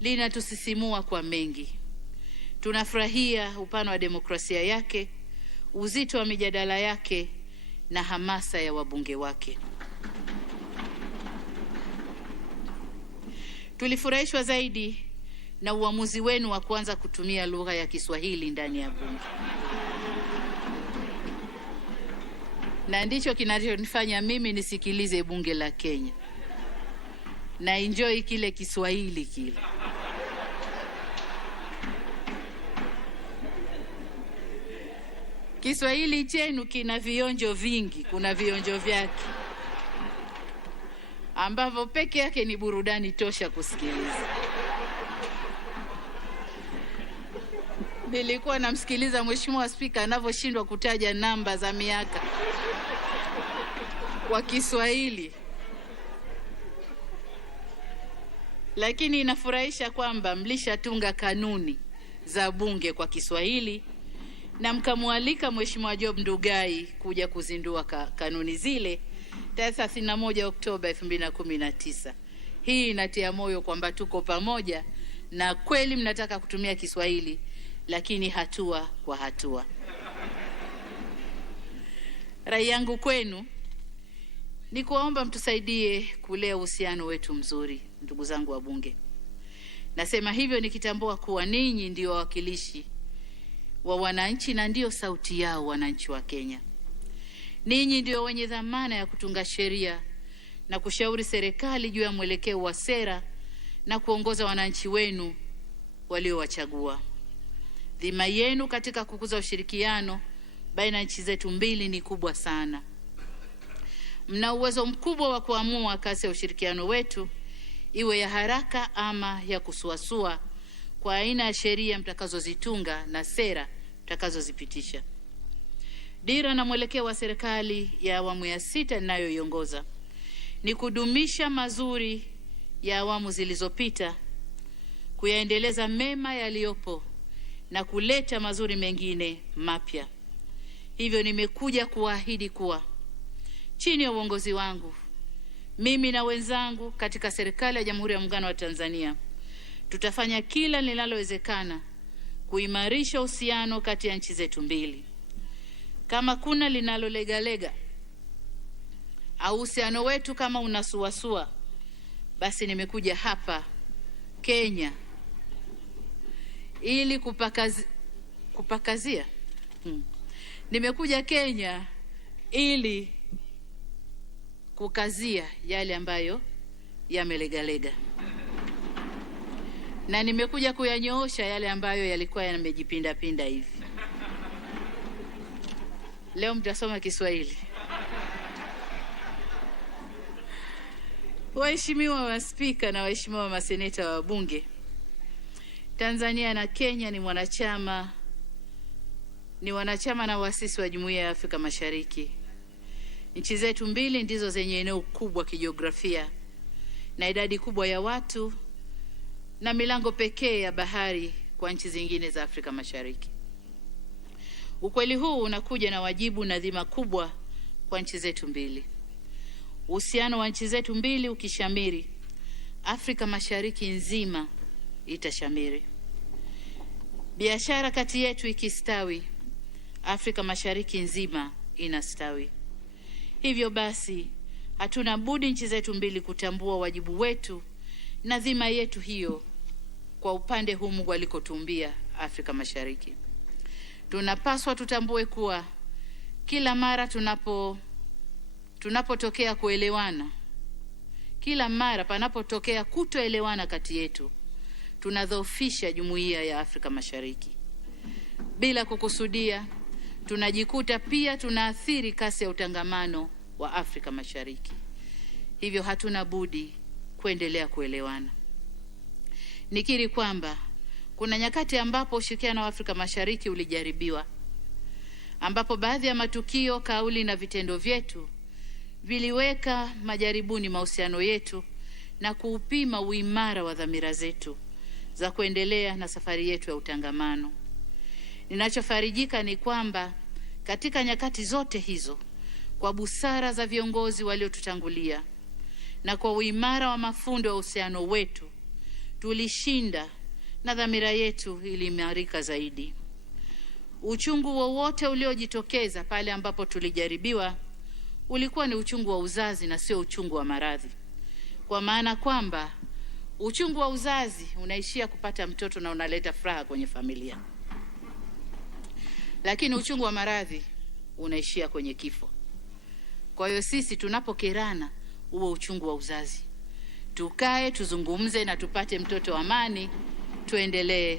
linatusisimua kwa mengi. Tunafurahia upana wa demokrasia yake, uzito wa mijadala yake na hamasa ya wabunge wake. Tulifurahishwa zaidi na uamuzi wenu wa kuanza kutumia lugha ya Kiswahili ndani ya Bunge. na ndicho kinachonifanya mimi nisikilize bunge la Kenya na enjoy kile Kiswahili kile. Kiswahili chenu kina vionjo vingi, kuna vionjo vyake ambavyo peke yake ni burudani tosha kusikiliza. Nilikuwa namsikiliza Mheshimiwa Spika anavyoshindwa kutaja namba za miaka kwa Kiswahili. Lakini inafurahisha kwamba mlishatunga kanuni za bunge kwa Kiswahili na mkamwalika Mheshimiwa Job Ndugai kuja kuzindua kanuni zile tarehe 31 Oktoba 2019. Hii inatia moyo kwamba tuko pamoja na kweli mnataka kutumia Kiswahili, lakini hatua kwa hatua. Rai yangu kwenu ni kuomba mtusaidie kulea uhusiano wetu mzuri, ndugu zangu wa bunge. Nasema hivyo nikitambua kuwa ninyi ndio wawakilishi wa wananchi na ndio sauti yao wananchi wa Kenya. Ninyi ndio wenye dhamana ya kutunga sheria na kushauri serikali juu ya mwelekeo wa sera na kuongoza wananchi wenu waliowachagua. Dhima yenu katika kukuza ushirikiano baina ya nchi zetu mbili ni kubwa sana. Mna uwezo mkubwa wa kuamua kasi ya ushirikiano wetu iwe ya haraka ama ya kusuasua kwa aina ya sheria mtakazozitunga na sera mtakazozipitisha. Dira na mwelekeo wa serikali ya awamu ya 6 ninayoiongoza ni kudumisha mazuri ya awamu zilizopita, kuyaendeleza mema yaliyopo na kuleta mazuri mengine mapya. Hivyo nimekuja kuahidi kuwa chini ya uongozi wangu, mimi na wenzangu katika serikali ya Jamhuri ya Muungano wa Tanzania tutafanya kila linalowezekana kuimarisha uhusiano kati ya nchi zetu mbili. Kama kuna linalolegalega au uhusiano wetu kama unasuasua, basi nimekuja hapa Kenya ili kupakazia. Nimekuja Kenya ili kukazia yale ambayo yamelegalega, na nimekuja kuyanyoosha yale ambayo yalikuwa yamejipinda pinda hivi. Leo mtasoma Kiswahili. Waheshimiwa Maspika na waheshimiwa maseneta wa Bunge, Tanzania na Kenya ni wanachama na waasisi wa Jumuiya ya Afrika Mashariki. Nchi zetu mbili ndizo zenye eneo kubwa kijiografia na idadi kubwa ya watu na milango pekee ya bahari kwa nchi zingine za Afrika Mashariki. Ukweli huu unakuja na wajibu na dhima kubwa kwa nchi zetu mbili. Uhusiano wa nchi zetu mbili ukishamiri, Afrika Mashariki nzima itashamiri. Biashara kati yetu ikistawi, Afrika Mashariki nzima inastawi. Hivyo basi, hatuna budi nchi zetu mbili kutambua wajibu wetu na dhima yetu hiyo kwa upande huu Mungu alikotuumbia Afrika Mashariki. Tunapaswa tutambue kuwa kila mara tunapotokea kuelewana, kila mara panapotokea kutoelewana kati yetu, tunadhoofisha Jumuiya ya Afrika Mashariki. Bila kukusudia, tunajikuta pia tunaathiri kasi ya utangamano wa Afrika Mashariki. Hivyo hatuna budi kuendelea kuelewana. Nikiri kwamba kuna nyakati ambapo ushirikiano wa Afrika Mashariki ulijaribiwa, ambapo baadhi ya matukio, kauli na vitendo vyetu viliweka majaribuni mahusiano yetu na kuupima uimara wa dhamira zetu za kuendelea na safari yetu ya utangamano. Ninachofarijika ni kwamba katika nyakati zote hizo, kwa busara za viongozi waliotutangulia na kwa uimara wa mafundo wa uhusiano wetu, tulishinda na dhamira yetu iliimarika zaidi. Uchungu wowote uliojitokeza pale ambapo tulijaribiwa ulikuwa ni uchungu wa uzazi na sio uchungu wa maradhi, kwa maana kwamba uchungu wa uzazi unaishia kupata mtoto na unaleta furaha kwenye familia, lakini uchungu wa maradhi unaishia kwenye kifo. Kwa hiyo sisi tunapokerana huo uchungu wa uzazi, tukae tuzungumze na tupate mtoto wa amani, tuendelee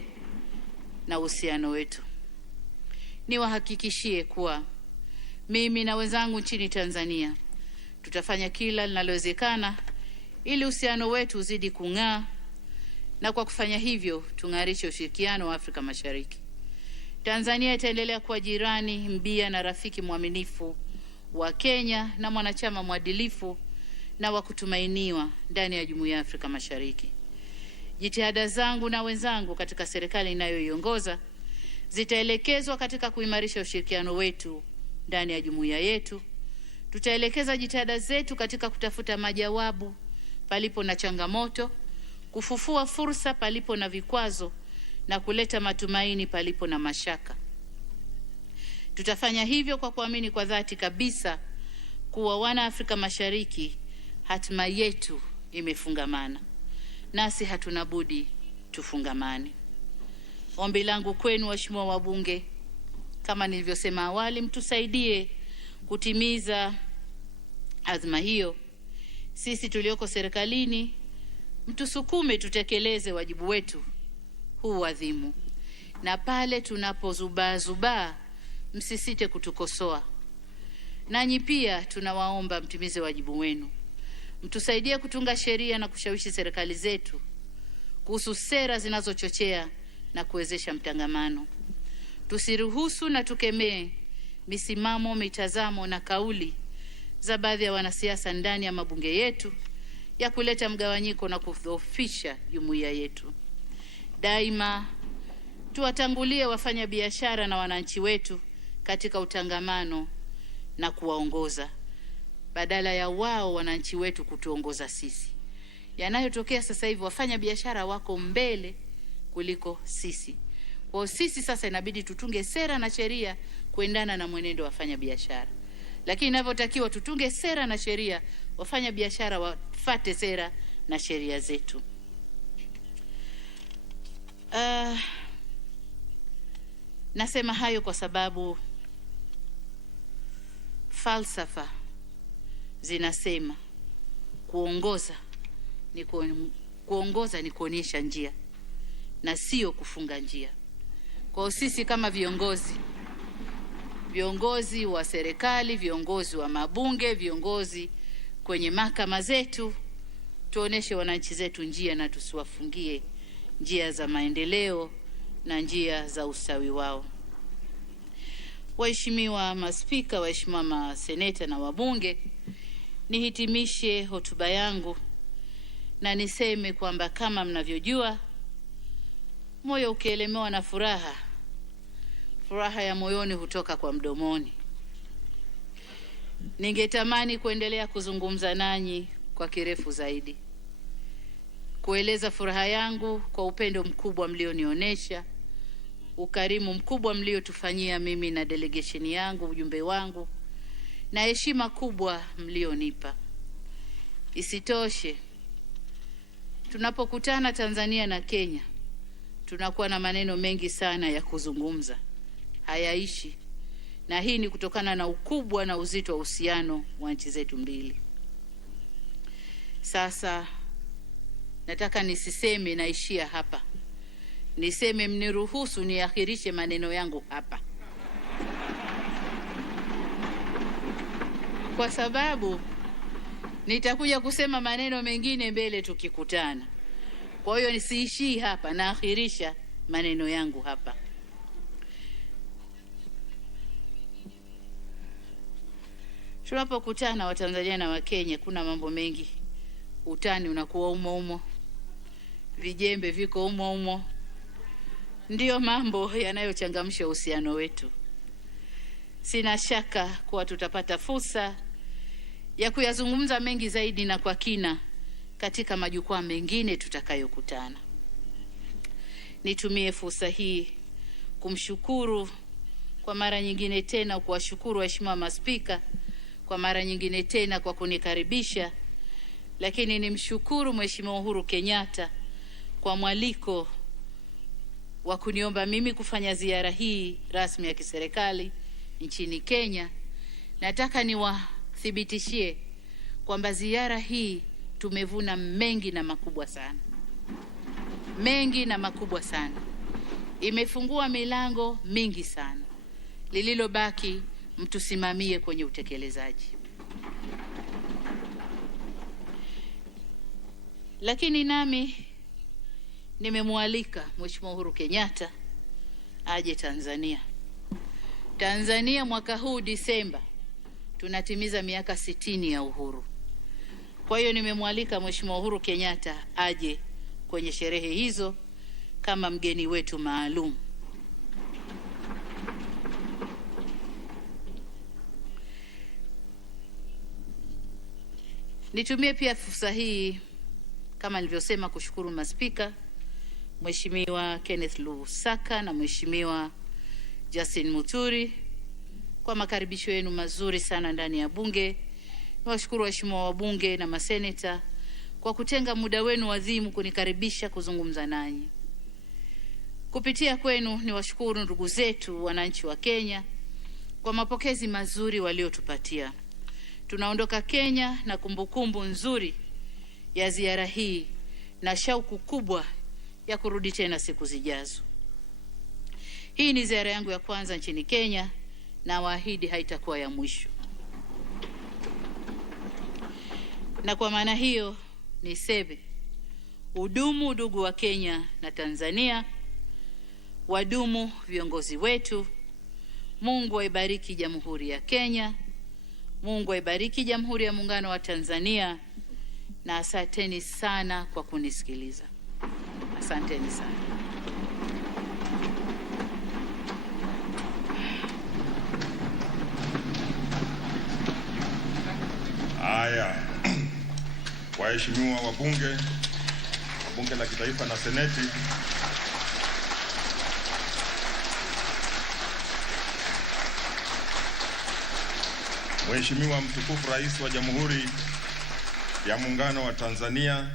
na uhusiano wetu. Niwahakikishie kuwa mimi na wenzangu nchini Tanzania tutafanya kila linalowezekana ili uhusiano wetu uzidi kung'aa, na kwa kufanya hivyo tung'arishe ushirikiano wa Afrika Mashariki. Tanzania itaendelea kuwa jirani mbia na rafiki mwaminifu wa Kenya na mwanachama mwadilifu na wa kutumainiwa ndani ya Jumuiya ya Afrika Mashariki. Jitihada zangu na wenzangu katika serikali ninayoiongoza zitaelekezwa katika kuimarisha ushirikiano wetu ndani ya jumuiya yetu. Tutaelekeza jitihada zetu katika kutafuta majawabu palipo na changamoto, kufufua fursa palipo na vikwazo na kuleta matumaini palipo na mashaka. Tutafanya hivyo kwa kuamini kwa dhati kabisa kuwa wana Afrika Mashariki hatima yetu imefungamana, nasi hatuna budi tufungamane. Ombi langu kwenu waheshimiwa wabunge, kama nilivyosema awali, mtusaidie kutimiza azma hiyo. Sisi tulioko serikalini, mtusukume tutekeleze wajibu wetu huu adhimu, na pale tunapozubaa msisite kutukosoa. Nanyi pia tunawaomba mtimize wajibu wenu, mtusaidie kutunga sheria na kushawishi serikali zetu kuhusu sera zinazochochea na kuwezesha mtangamano. Tusiruhusu na tukemee misimamo, mitazamo na kauli za baadhi ya wanasiasa ndani ya mabunge yetu ya kuleta mgawanyiko na kudhoofisha jumuiya yetu. Daima tuwatangulie wafanya biashara na wananchi wetu katika utangamano na kuwaongoza, badala ya wao wananchi wetu kutuongoza sisi. Yanayotokea sasa hivi, wafanya biashara wako mbele kuliko sisi. Kwa sisi sasa inabidi tutunge sera na sheria kuendana na mwenendo wa wafanya biashara. Lakini inavyotakiwa tutunge sera na sheria, wafanya biashara wafate sera na sheria zetu. Nasema hayo kwa sababu falsafa zinasema kuongoza ni kuonyesha njia na sio kufunga njia. Kwa sisi kama viongozi wa serikali, viongozi wa mabunge, viongozi kwenye mahakama zetu, tuoneshe wananchi zetu njia na tusiwafungie njia za maendeleo na njia za ustawi wao. Waheshimiwa maspika, waheshimiwa maseneta na wabunge, nihitimishe hotuba yangu na niseme kwamba kama mnavyojua, moyo ukielemewa na furaha ya moyoni hutoka kwa mdomoni. Ningetamani kuendelea kuzungumza nanyi kwa kirefu zaidi, kueleza furaha yangu kwa upendo mkubwa mlionionyesha, ukarimu mkubwa mliotufanyia mimi na delegation yangu, ujumbe wangu, na heshima kubwa mlionipa. Isitoshe, tunapokutana Tanzania na Kenya, tunakuwa na maneno mengi sana ya kuzungumza, hayaishi, na hii ni kutokana na ukubwa na uzito wa uhusiano wa nchi zetu mbili. Sasa nataka nisiseme naishia hapa, niseme mniruhusu niakhirishe maneno yangu hapa, kwa sababu nitakuja kusema maneno mengine mbele tukikutana. Kwa hiyo nisiishii hapa, naakhirisha maneno yangu hapa. Tunapokutana Watanzania na Wakenya, kuna mambo mengi. Utani unakuwa umo, vijembe viko umo, ndiyo mambo yanayochangamsha uhusiano wetu. Sina shaka kuwa tutapata fursa ya kuyazungumza mengi zaidi na kwa kina katika majukwaa mengine tutakayokutana. Nitumie fursa hii kumshukuru kwa mara nyingine tena, kuwashukuru waheshimiwa maspika kwa mara nyingine tena kwa kunikaribisha, lakini nimshukuru Mheshimiwa Uhuru Kenyatta kwa mwaliko wa kuniomba mimi kufanya ziara hii rasmi ya kiserikali nchini Kenya. Nataka nikuthibitishie kwamba ziara hii tumevuna mengi na makubwa sana. Mengi na makubwa sana. Imefungua milango mingi sana. Lililobaki mtusimamie kwenye utekelezaji. Lakini nami nimemwalika Mheshimiwa Uhuru Kenyatta aje Tanzania. Tanzania mwaka huu Disemba tunatimiza miaka 60 ya uhuru. Kwa hiyo nimemwalika Mheshimiwa Uhuru Kenyatta aje kwenye sherehe hizo kama mgeni wetu maalum. Nitumie pia fursa hii kama nilivyosema kushukuru maspika Mheshimiwa Kenneth Lusaka na Mheshimiwa Justin Muturi kwa makaribisho yenu mazuri sana ndani ya Bunge. Niwashukuru waheshimiwa wabunge na maseneta kwa kutenga muda wenu adhimu kunikaribisha kuzungumza nanyi. Kupitia kwenu niwashukuru ndugu zetu wananchi wa Kenya kwa mapokezi mazuri waliotupatia. Tunaondoka Kenya na kumbukumbu nzuri ya ziara hii na shauku kubwa ya kurudi tena siku zijazo. Hii ni ziara yangu ya kwanza nchini Kenya na waahidi haitakuwa ya mwisho. Na kwa maana hiyo niseme udumu udugu wa Kenya na Tanzania, wadumu viongozi wetu. Mungu aibariki Jamhuri ya Kenya. Mungu aibariki Jamhuri ya Muungano wa Tanzania, na asanteni sana kwa kunisikiliza. Asanteni sana. Haya, waheshimiwa wabunge wa Bunge la Kitaifa na Seneti, Mheshimiwa mtukufu Rais wa Jamhuri ya Muungano wa Tanzania,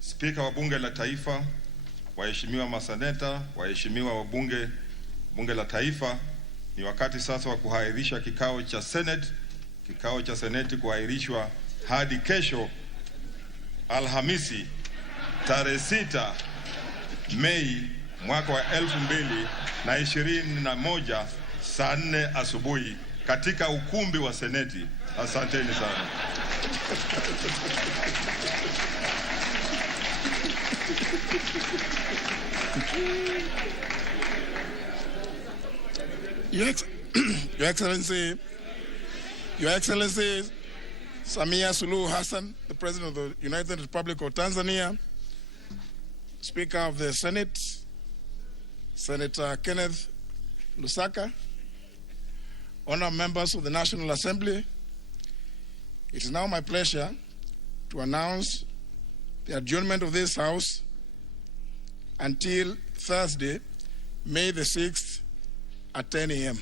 Spika wa Bunge la Taifa, waheshimiwa maseneta, waheshimiwa wabunge Bunge la Taifa, ni wakati sasa wa kuahirisha kikao cha Seneti kuahirishwa hadi kesho Alhamisi tarehe 6 Mei mwaka wa 2021 saa 4 asubuhi katika ukumbi wa Seneti. Asanteni sana. Your Excellency Samia Suluhu Hassan, the President of the United Republic of Tanzania, Speaker of the Senate, Senator Kenneth Lusaka, honored members of the National Assembly, it is now my pleasure to announce the adjournment of this House until Thursday, May the 6th at 10 a.m.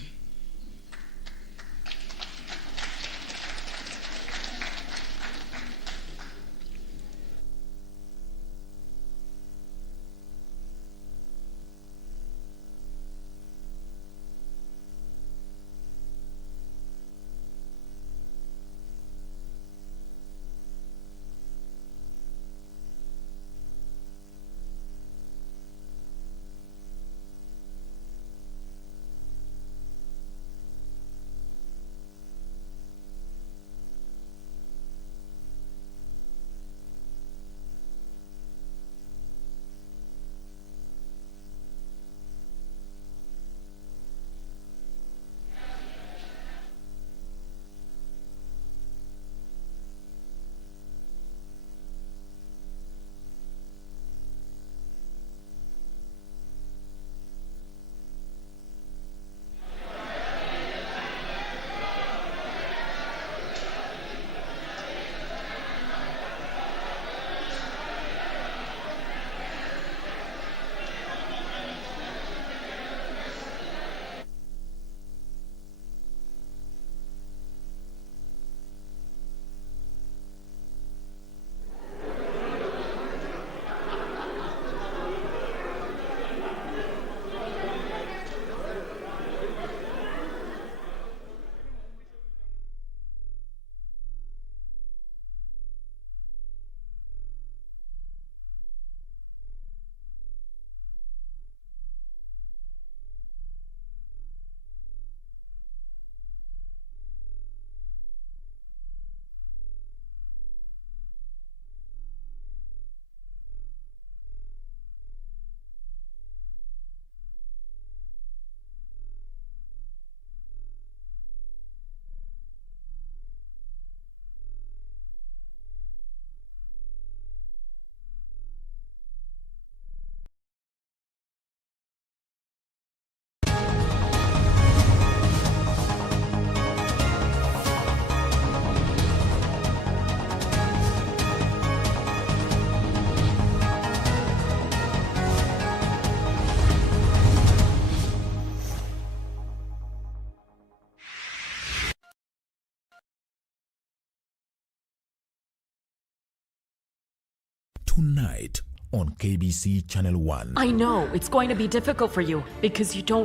tonight on KBC Channel 1. I know it's going to be difficult for you because you don't